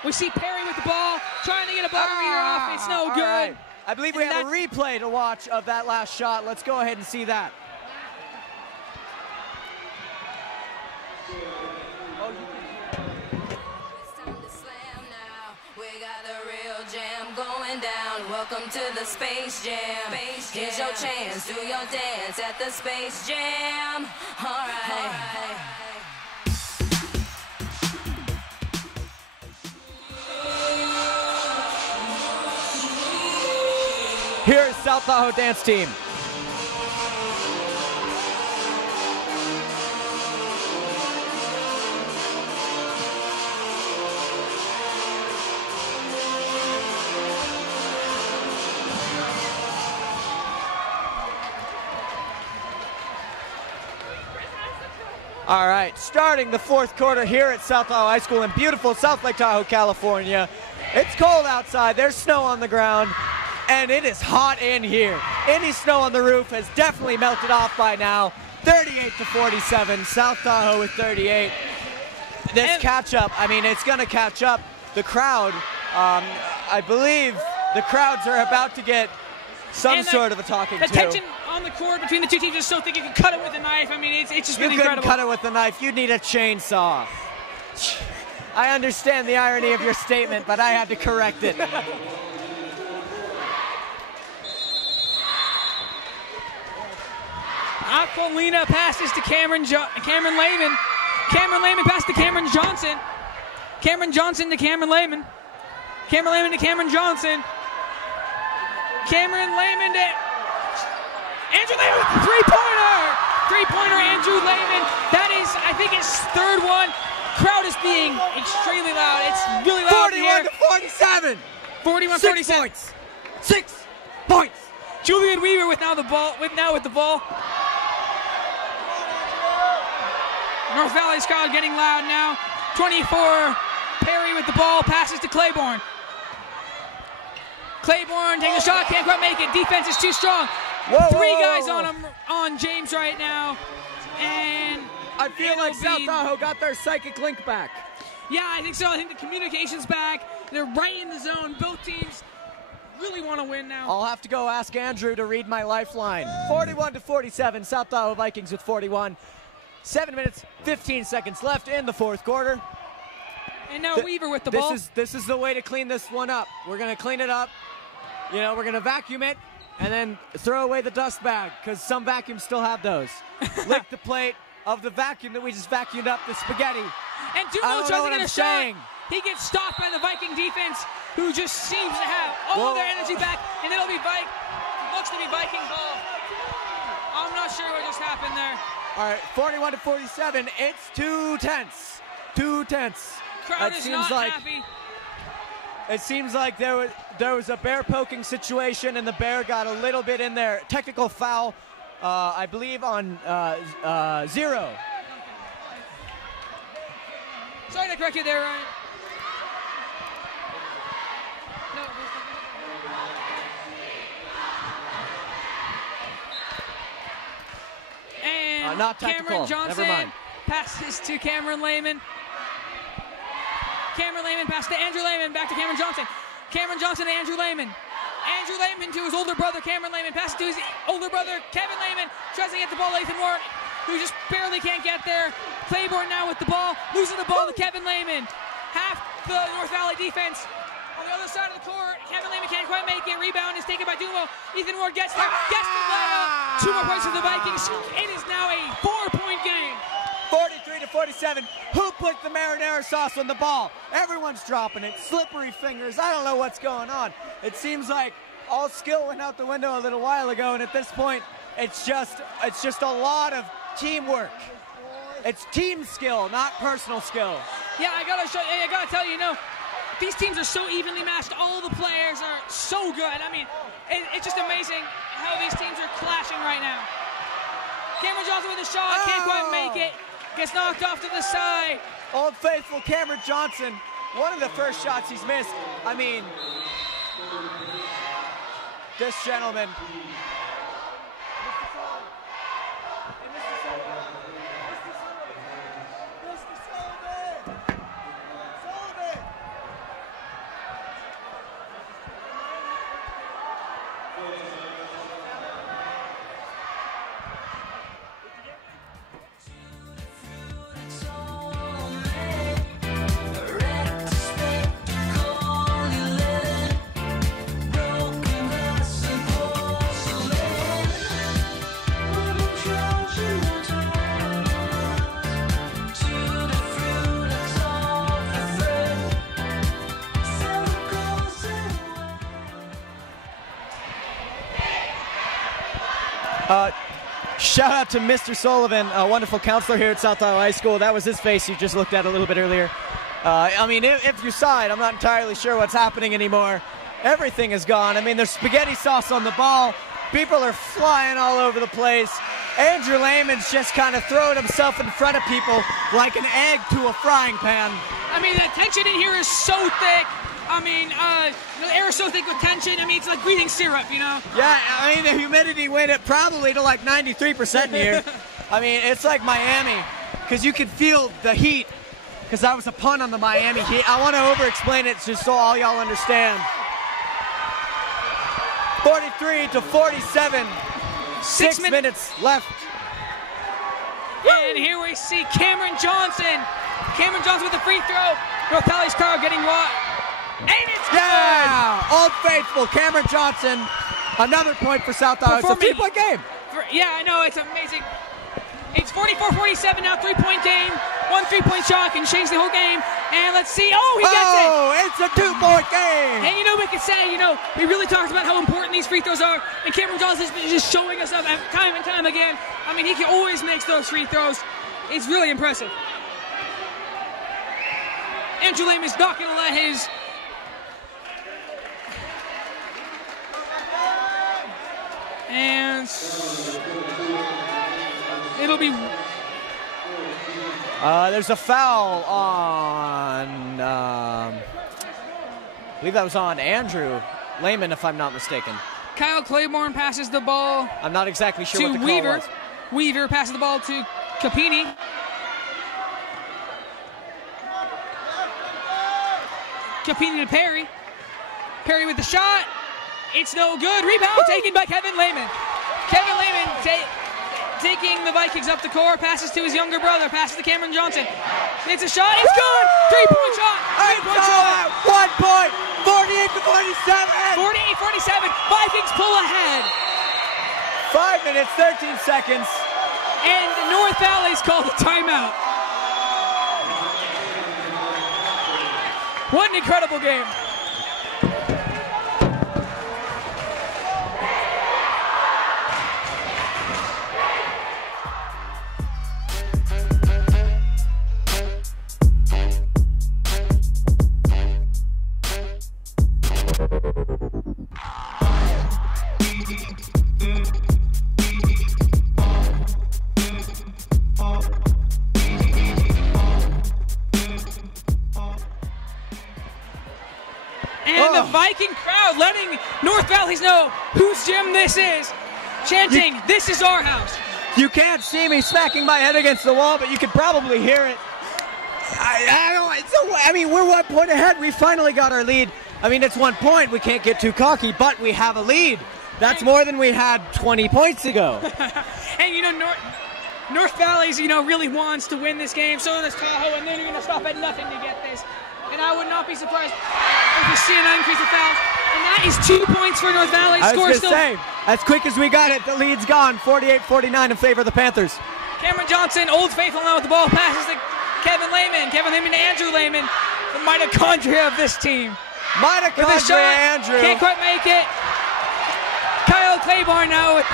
we see Perry with the ball, trying to get a buzzer beater off. It's no good. Right. I believe we have a replay to watch of that last shot. Let's go ahead and see that. Going down. Welcome to the Space Jam. Here's your chance. Do your dance at the Space Jam. All right. Here's South Tahoe dance team. All right, starting the fourth quarter here at South Tahoe High School in beautiful South Lake Tahoe, California. It's cold outside, there's snow on the ground, and it is hot in here. Any snow on the roof has definitely melted off by now. 38-47, South Tahoe with 38. This catch-up, I mean, it's gonna catch up. The crowd, I believe the crowds are about to get some sort of a talking to. The tension on the court between the two teams is so thick you can cut it with a knife. I mean, it's just been incredible. You couldn't cut it with a knife. You'd need a chainsaw. I understand the irony of your statement, but I had to correct it. Aquilina passes to Cameron Lehman. Cameron Lehman passes to Cameron Johnson. Cameron Johnson to Cameron Lehman. Cameron Lehman to Cameron Johnson. Cameron Lehman to Andrew Lehman with the three-pointer. Three-pointer, Andrew Lehman. That is, I think, his third one. Crowd is being extremely loud. It's really loud here. 41-47. 41-47. 6 points. 6 points. Julian Weaver with the ball. North Valley's crowd getting loud now. 24. Perry with the ball, passes to Claiborne. Claiborne takes a shot, can't quite make it. Defense is too strong. Three guys on him, on James right now. And I feel like South Tahoe got their psychic link back. Yeah, I think so. I think the communication's back. They're right in the zone. Both teams really want to win now. I'll have to go ask Andrew to read my lifeline. 41-47, South Tahoe Vikings with 41. 7 minutes, 15 seconds left in the fourth quarter. And now Weaver with the ball. This is the way to clean this one up. We're going to clean it up. You know, we're going to vacuum it and then throw away the dust bag because some vacuums still have those. Lick the plate of the vacuum that we just vacuumed up the spaghetti. And Dumo tries to get a shot. He gets stopped by the Viking defense, who just seems to have all of their energy back, and it'll be looks to be Viking ball. I'm not sure what just happened there. All right, 41-47. It's 2 tenths. 2 tenths. Crowd is not happy. It seems like there was a bear poking situation, and the bear got a little bit in there. Technical foul, I believe, on 0. Sorry to correct you there, Ryan. And not technical. Cameron Johnson Never mind. passes to Cameron Lehman. Cameron Lehman passes to Andrew Lehman, back to Cameron Johnson. Cameron Johnson to Andrew Lehman. Andrew Lehman to his older brother, Cameron Lehman, passes to his older brother, Kevin Lehman, tries to get the ball, Lathan Ward, who just barely can't get there. Claiborne now with the ball, losing the ball to Kevin Lehman. Half the North Valley defense on the other side of the court. Kevin Lehman can't quite make it. Rebound is taken by Dumo. Ethan Ward gets there, gets the layup. 2 more points for the Vikings. It is now a 4-point game. 43-47. Who put the marinara sauce on the ball? Everyone's dropping it. Slippery fingers. I don't know what's going on. It seems like all skill went out the window a little while ago, and at this point, it's just a lot of teamwork. It's team skill, not personal skill. Yeah, I gotta tell you, these teams are so evenly matched. All the players are so good. I mean, it's just amazing how these teams are clashing right now. Cameron Johnson with a shot, can't quite make it. Gets knocked off to the side. Old faithful Cameron Johnson, one of the first shots he's missed. I mean, this gentleman. Shout out to Mr. Sullivan, a wonderful counselor here at South Tahoe High School. That was his face you just looked at a little bit earlier. I mean, if you saw it, I'm not entirely sure what's happening anymore. Everything is gone. I mean, there's spaghetti sauce on the ball. People are flying all over the place. Andrew Lehman's just kind of throwing himself in front of people like an egg to a frying pan. I mean, the tension in here is so thick. I mean, the air is so thick with tension. I mean, it's like breathing syrup, Yeah, I mean, the humidity went up probably to like 93% here. I mean, it's like Miami, because you can feel the heat, because that was a pun on the Miami Heat. I want to over-explain it just so all y'all understand. 43-47, 6 minutes left. And here we see Cameron Johnson. Cameron Johnson with the free throw. North Valley's car getting wide. And it's good! Yeah! Old faithful, Cameron Johnson. Another point for South Tahoe. It's a 3-point game. Yeah, I know. It's amazing. It's 44-47 now, 3-point game. 1 3-point shot can change the whole game. And let's see. Oh, he gets it! Oh, it's a 2-point game! And we could say, we really talked about how important these free throws are. And Cameron Johnson's been just showing us up time and time again. I mean, he can always make those free throws. It's really impressive. Andrew Lehman's not going to let his... And it'll be... There's a foul on... I believe that was on Andrew Lehman, if I'm not mistaken. Kyle Claiborne passes the ball. I'm not exactly sure to what the Weaver. call was. Weaver passes the ball to Capini. Capini to Perry. Perry with the shot. It's no good. Rebound taken by Kevin Lehman. Kevin Lehman taking the Vikings up the court, passes to his younger brother, passes to Cameron Johnson. It's a shot, it's good! 3-point shot! 3-point shot! 1 point! 48-47! 48-47, Vikings pull ahead. 5 minutes, 13 seconds. And North Valley's called a timeout. What an incredible game. And the Viking crowd letting North Valleys know whose gym this is, chanting, "This is our house." You can't see me smacking my head against the wall, but you could probably hear it. I mean, we're 1 point ahead. We finally got our lead. I mean, it's 1 point. We can't get too cocky, but we have a lead. That's more than we had 20 points ago. And, you know, North Valleys, you know, really wants to win this game. So does Tahoe, and they're going to stop at nothing to get this. And I would not be surprised if we see an increase of fouls. And that is 2 points for North Valley. I was going to say, as quick as we got it, the lead's gone. 48-49 in favor of the Panthers. Cameron Johnson, Old Faithful now with the ball, passes to Kevin Lehman. Kevin Lehman to Andrew Lehman, the mitochondria of this team. Mitochondria Andrew. Can't quite make it. Kyle Claiborne now with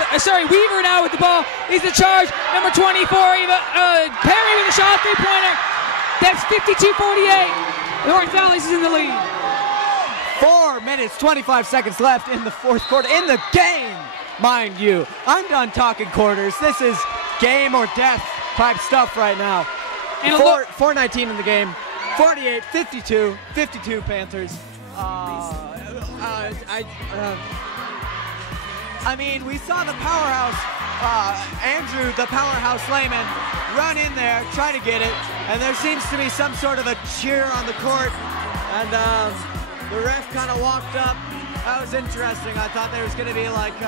Weaver now with the ball. He's the charge. Number 24, Perry with a shot, 3-pointer. That's 52-48. North Valleys is in the lead. 4 minutes, 25 seconds left in the fourth quarter. In the game, mind you. I'm done talking quarters. This is game or death type stuff right now. 4:19 in the game. 48-52, 52 Panthers. I mean, we saw the powerhouse, Andrew, the powerhouse Lehman, run in there, try to get it, and there seems to be some sort of a cheer on the court, and the ref kind of walked up. That was interesting. I thought there was going to be like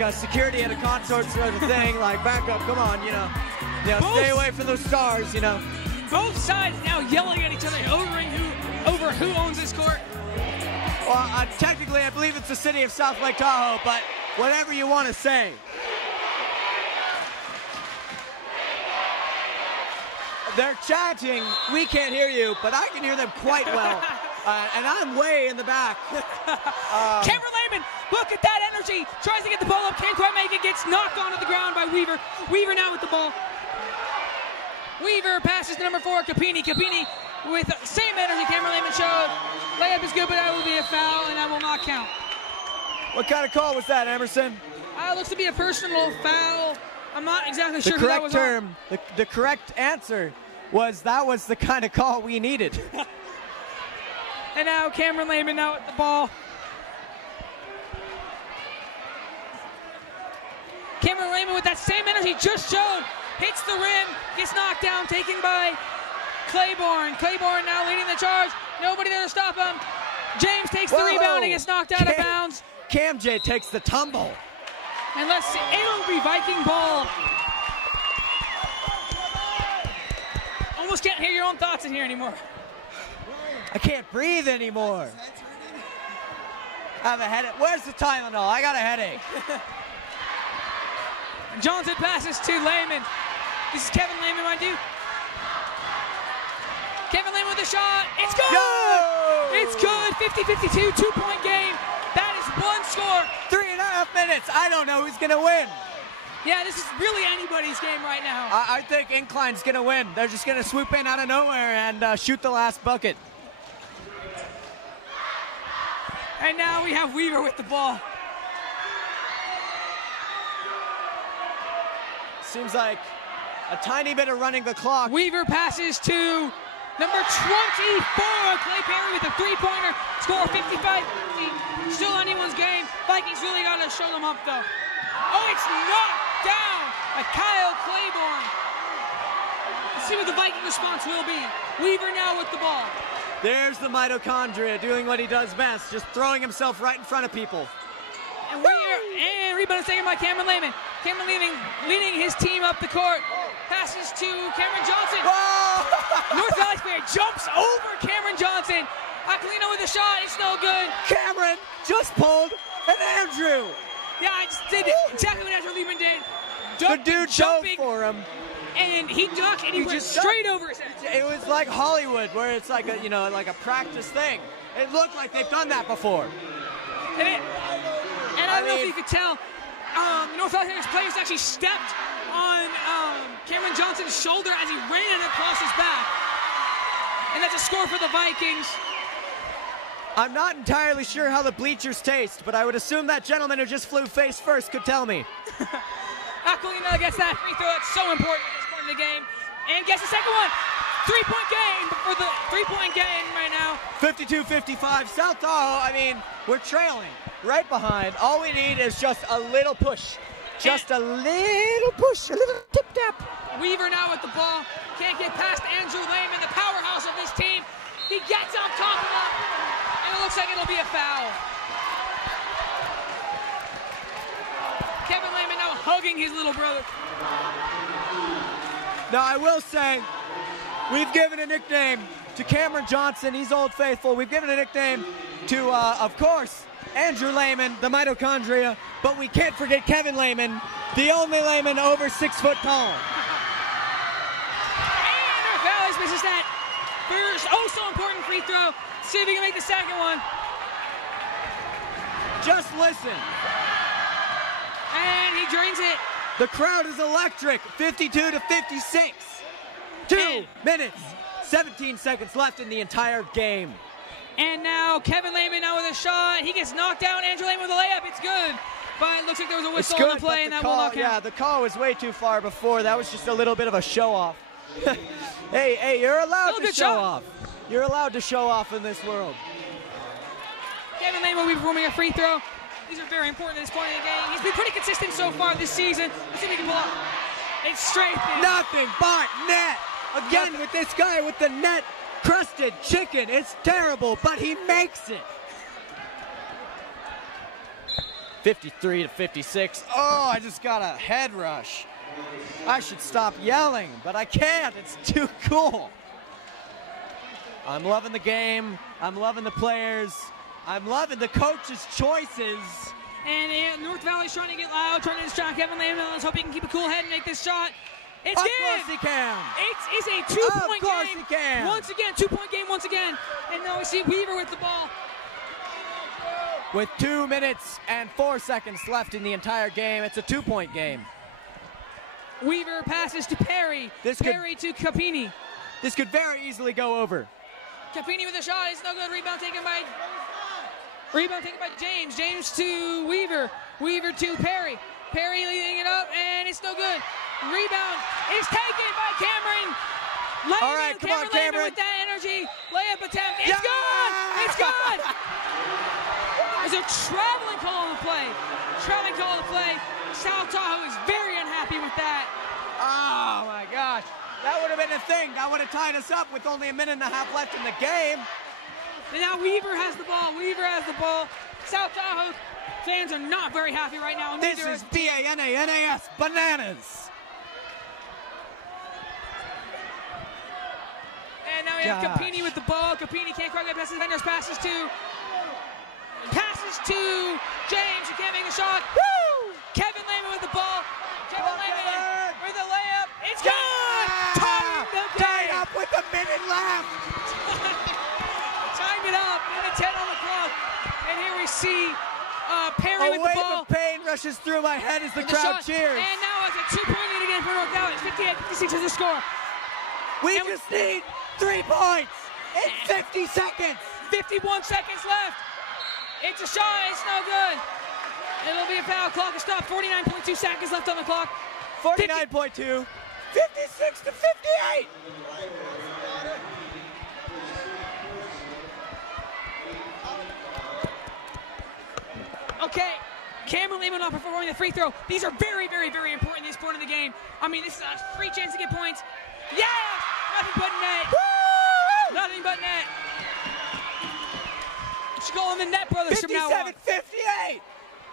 a security at a concert sort of thing, like back up, come on, you know, stay away from those stars, you know. Both sides now yelling at each other over who owns this court. Well, technically, I believe it's the city of South Lake Tahoe, but whatever you want to say. They're chanting, we can't hear you, but I can hear them quite well. And I'm way in the back. Cameron Lehman, look at that energy. Tries to get the ball up, can't quite make it, gets knocked onto the ground by Weaver. Weaver now with the ball. Weaver passes to number 4, Capini. Capini with the same energy Cameron Lehman showed. Layup is good, but that will be a foul, and that will not count. What kind of call was that, Emerson? Looks to be a personal foul. I'm not exactly sure who that was on. The correct answer was that was the kind of call we needed. And now Cameron Lehman now at the ball. Cameron Lehman with that same energy just showed. Hits the rim, gets knocked down, taken by Claiborne. Claiborne now leading the charge. Nobody there to stop him. James takes the rebound and gets knocked out of bounds. Cam J takes the tumble. And let's see, it'll be Viking ball. Almost can't hear your own thoughts in here anymore. I can't breathe anymore. I have a headache. Where's the Tylenol? I got a headache. Johnson passes to Lehman. This is Kevin Lehman, mind you. Kevin Lehman with a shot. It's good! Go! It's good. 50-52, 2-point game. That is one score. 3.5 minutes. I don't know who's going to win. Yeah, this is really anybody's game right now. I think Incline's going to win. They're just going to swoop in out of nowhere and shoot the last bucket. And now we have Weaver with the ball. Seems like a tiny bit of running the clock. Weaver passes to number 24, Clay Perry with a 3-pointer. Score 55. Still anyone's game. Vikings really got to show them up, though. Oh, it's knocked down by Kyle Claiborne. Let's see what the Viking response will be. Weaver now with the ball. There's the mitochondria doing what he does best, just throwing himself right in front of people. And rebound is taken by Cameron Lehman. Cameron Lehman leading his team up the court. Passes to Cameron Johnson. Whoa! North Valley player jumps over Cameron Johnson. Aquilino with a shot. It's no good. Cameron just pulled an Andrew. Yeah, I just did exactly what Andrew Lehman did. The dude dove for him. And he ducked and he went just straight over his head. It was like Hollywood, where it's like a, like a practice thing. It looked like they've done that before. And I don't know if you could tell, the North Valley players actually stepped on Cameron Johnson's shoulder as he ran it across his back. And that's a score for the Vikings. I'm not entirely sure how the bleachers taste, but I would assume that gentleman who just flew face first could tell me. Aquilino gets that free throw. That's so important at this point in the game. And gets the second one. 3-point game for the 3-point game right now. 52-55. South Tahoe, I mean, we're trailing right behind. All we need is just a little push. Just a little push, a little tip-tap. Weaver now with the ball. Can't get past Andrew Lehman, the powerhouse of this team. He gets on top of him, and it looks like it'll be a foul. Kevin Lehman now hugging his little brother. Now, I will say, we've given a nickname to Cameron Johnson. He's Old Faithful. We've given a nickname to, of course, Andrew Lehman, the mitochondria. But we can't forget Kevin Lehman, the only Lehman over 6 foot tall. And North Valley's misses that first, oh so important free throw. See if he can make the second one. Just listen. And he drains it. The crowd is electric. 52-56. 2 minutes, 17 seconds left in the entire game. And now Kevin Lehman now with a shot. He gets knocked down. Andrew Lehman with a layup. It's good. But it looks like there was a whistle on the play, and that will not count. Yeah, the call was way too far before. That was just a little bit of a show-off. Hey, you're allowed to show off. You're allowed to show off in this world. Kevin Lehman will be performing a free throw. These are very important at this point in the game. He's been pretty consistent so far this season. Let's see if we can pull up. It's straight. Nothing but net. Again with this guy with the net crusted chicken. It's terrible, but he makes it. 53-56. Oh, I just got a head rush. I should stop yelling, but I can't. It's too cool. I'm loving the game. I'm loving the players. I'm loving the coach's choices. And North Valley's trying to get loud, trying to distract Kevin Lehman. Let's hope he can keep a cool head and make this shot. It's good. Of course he can. It is a 2-point game. Of course he can. Once again, 2-point game once again. And now we see Weaver with the ball. With 2 minutes and 4 seconds left in the entire game, it's a 2-point game. Weaver passes to Perry. Perry to Capini. This could very easily go over. Capini with a shot. It's no good. Rebound taken by James. James to Weaver. Weaver to Perry. Perry leading it up, and it's no good. Rebound is taken by Cameron. All right, come on, Cameron. With that energy. Layup attempt. It's good. It's good. There's a traveling call on the play. South Tahoe is very unhappy with that. Oh, my gosh. That would have been a thing. That would have tied us up with only a minute and a half left in the game. And now Weaver has the ball. South Tahoe fans are not very happy right now. This is BANANAS, bananas. And now we have Capini with the ball. Capini can't quite get past the defenders. Passes to James, who can't make the shot. Woo! Kevin Lehman with the ball. Kevin Lehman with the layup. It's good! Tying the game. Tied up with a minute left. Time it up. Minute 10 on the clock. And here we see Perry with the ball. A wave of pain rushes through my head as the crowd cheers. And now it's a 2-point lead again for North Valley. It's 58-56 is the score. We just need 3 points in 50 seconds. 51 seconds left. It's a shot. It's no good. It'll be a foul. Clock is stopped. 49.2 seconds left on the clock. 49.2. 56-58. Okay. Cameron Lehman not performing the free throw. These are very, very, very important at this point of the game. I mean, this is a free chance to get points. Yeah! Nothing but net. Woo! Nothing but net. call them the Net Brothers from now on. 57-58.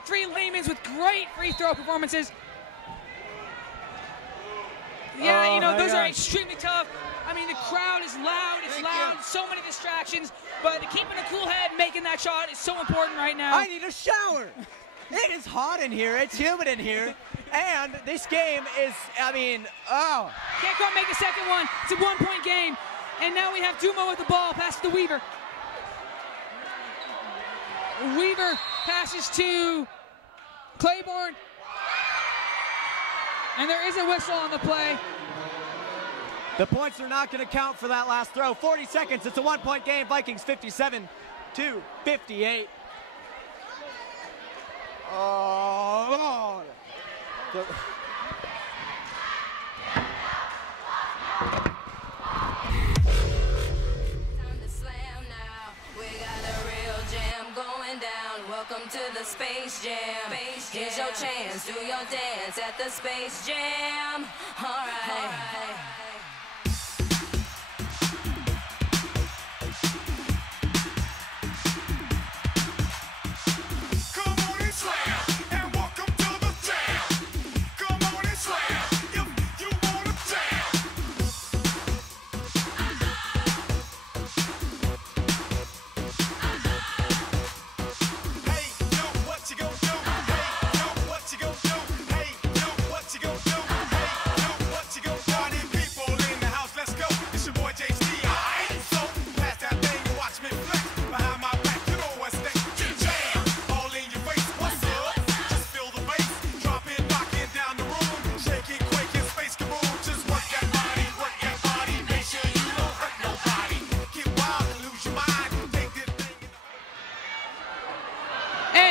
3 Laymans with great free throw performances. Yeah, those are extremely tough. I mean, the crowd is loud. It's loud. So many distractions. But keeping a cool head, making that shot is so important right now. I need a shower. It is hot in here. It's humid in here. And this game is, Can't quite make a second one. It's a 1-point game. And now we have Dumo with the ball. Pass to Weaver. Weaver passes to Claiborne. And there is a whistle on the play. The points are not going to count for that last throw. 40 seconds. It's a 1-point game. Vikings 57-58. Oh, Lord. Time to slam now. We got a real jam going down. Welcome to the Space Jam. Here's your chance. Do your dance at the Space Jam. All right.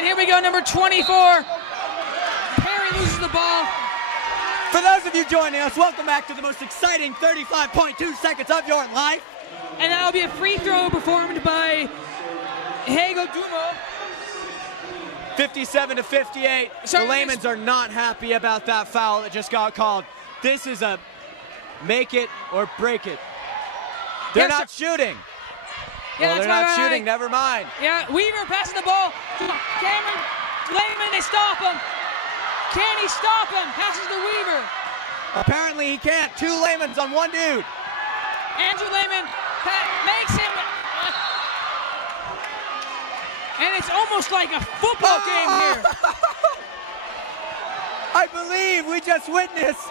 Here we go, number 24. Perry loses the ball. For those of you joining us, welcome back to the most exciting 35.2 seconds of your life. And that'll be a free throw performed by Hego Dumo. 57-58. The Laymans are not happy about that foul that just got called. This is a make it or break it. They're not shooting. Yeah, they're not shooting. Never mind. Yeah, Weaver passes the ball. Cameron Layman, they stop him. Can he stop him? Passes to Weaver. Apparently he can't. 2 Laymans on 1 dude. Andrew Layman makes him. And it's almost like a football game here. I believe we just witnessed.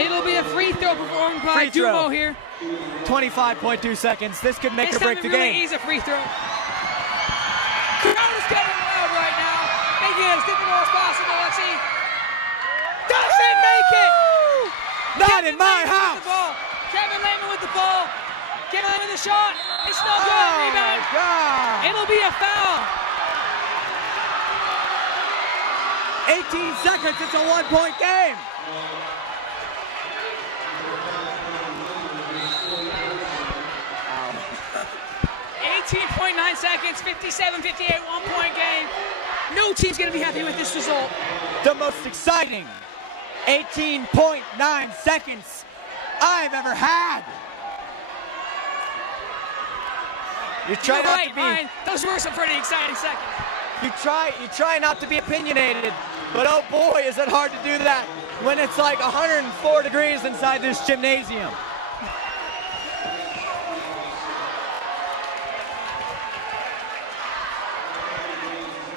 It'll be a free throw performed by Dumo here. 25.2 seconds. This could make or break the game. He's a free throw. Crowd is getting loud right now. Making it as difficult as possible. Let's see. Doesn't make it. Not in my house. Kevin Layman with the ball. Kevin Layman with the shot. It's no good. Rebound. God. It'll be a foul. 18 seconds. It's a 1-point game. 18.9 seconds, 57-58, 1-point game. No team's going to be happy with this result. The most exciting 18.9 seconds I've ever had. You try not to be. Ryan, those were some pretty exciting seconds. You try not to be opinionated, but oh boy, is it hard to do that when it's like 104 degrees inside this gymnasium.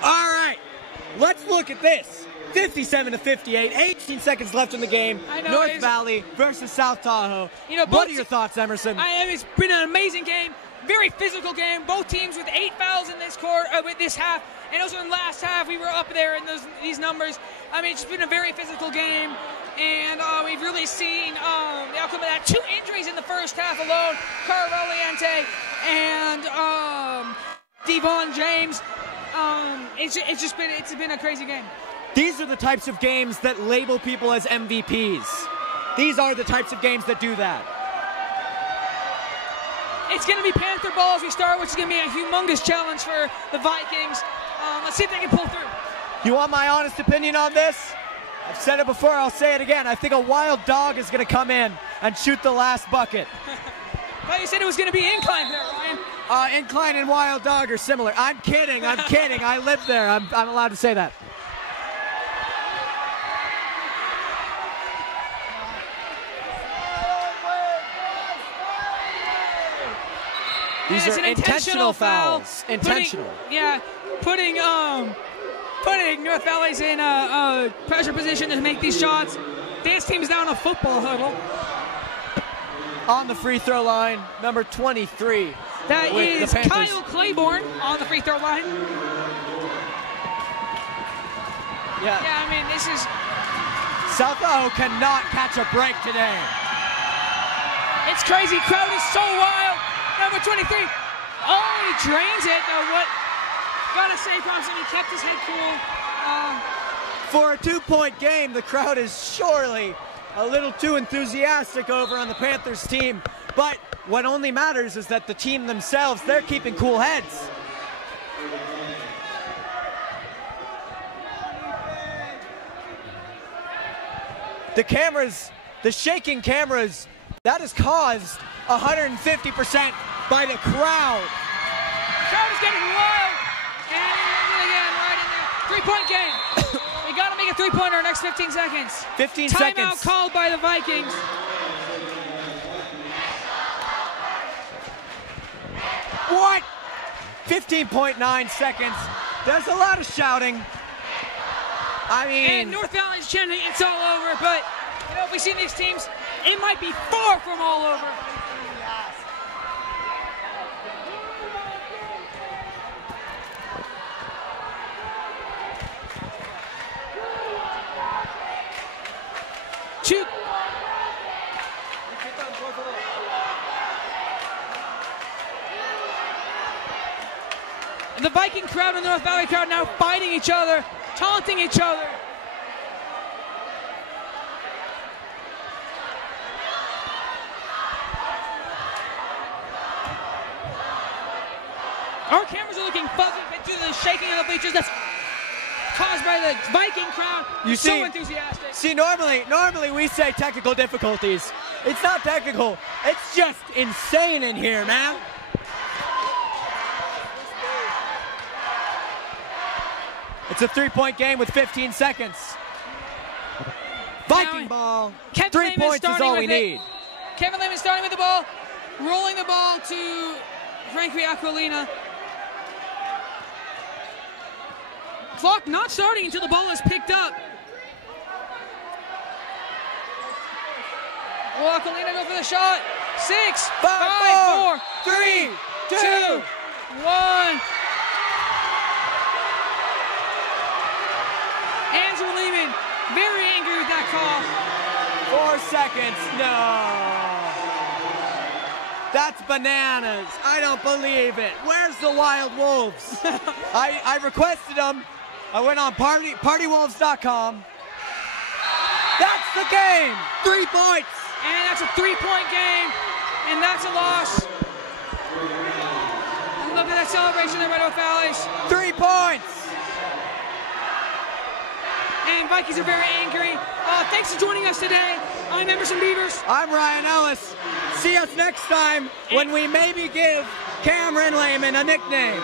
All right, let's look at this. 57-58, 18 seconds left in the game. North Valley versus South Tahoe. What are your thoughts, Emerson? It's been an amazing game, very physical game. Both teams with 8 fouls in this with this half, and also in the last half we were up there in these numbers. I mean, it's just been a very physical game, and we've really seen the outcome of that. 2 injuries in the first half alone: Carl Valiente and Devon James. It's been a crazy game. These are the types of games that label people as MVPs. These are the types of games that do that. It's going to be Panther ball as we start, which is going to be a humongous challenge for the Vikings. Let's see if they can pull through. You want my honest opinion on this? I've said it before, I'll say it again. I think a wild dog is going to come in and shoot the last bucket. I thought you said it was going to be incline there, Ryan. Incline and wild dog are similar. I'm kidding. I live there. I'm allowed to say that. These are intentional fouls. Intentional. Putting North Valley's in a pressure position to make these shots. This team's down a football huddle. On the free throw line, number 23. That is Kyle Claiborne on the free throw line. Yeah, I mean, this is... South O cannot catch a break today. It's crazy. Crowd is so wild. Number 23. Oh, he drains it. Gotta say, Thompson, he kept his head cool. For a 2-point game, the crowd is surely a little too enthusiastic over on the Panthers team. But what only matters is that the team themselves, they're keeping cool heads. The cameras, the shaking cameras, that is caused 150% by the crowd. The crowd is getting wild. And again, right in there. 3-point game. We got to make a 3-pointer in the next 15 seconds. 15 seconds. Timeout called by the Vikings. What? 15.9 seconds. There's a lot of shouting. I mean... And North Valley's chanting, it's all over, but you know, if we see these teams, it might be far from all over. Shoot. The Viking crowd and the North Valley crowd now fighting each other, taunting each other. Our cameras are looking fuzzy due to the shaking of the bleachers that's caused by the Viking crowd. So enthusiastic. See, normally we say technical difficulties. It's not technical. It's just insane in here, man. It's a 3-point game with 15 seconds. Viking ball. 3 points is all we need. Kevin Lehman starting with the ball, rolling the ball to Frankie Aquilina. Clock not starting until the ball is picked up. Will Aquilina go for the shot? 6, 5, 4, 3, 2, 1. Andrew Lehman, very angry with that call. 4 seconds, no. That's bananas. I don't believe it. Where's the Wild Wolves? I requested them. I went on partywolves.com. That's the game. 3 points. And that's a 3-point game. And that's a loss. Look at that celebration there by North Valley's. 3 points. And Vikings are very angry. Thanks for joining us today. I'm Emerson Beavers. I'm Ryan Ellis. See us next time when we maybe give Cameron Lehman a nickname.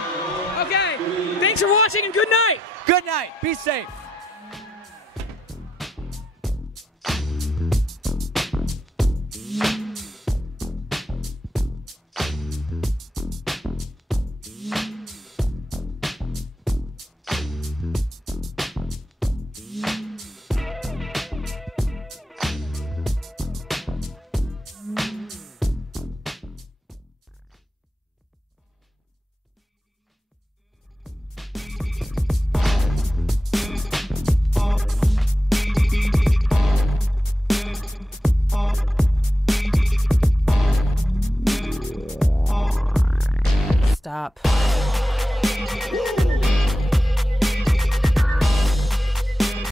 Okay. Thanks for watching and good night. Good night. Be safe. Stop.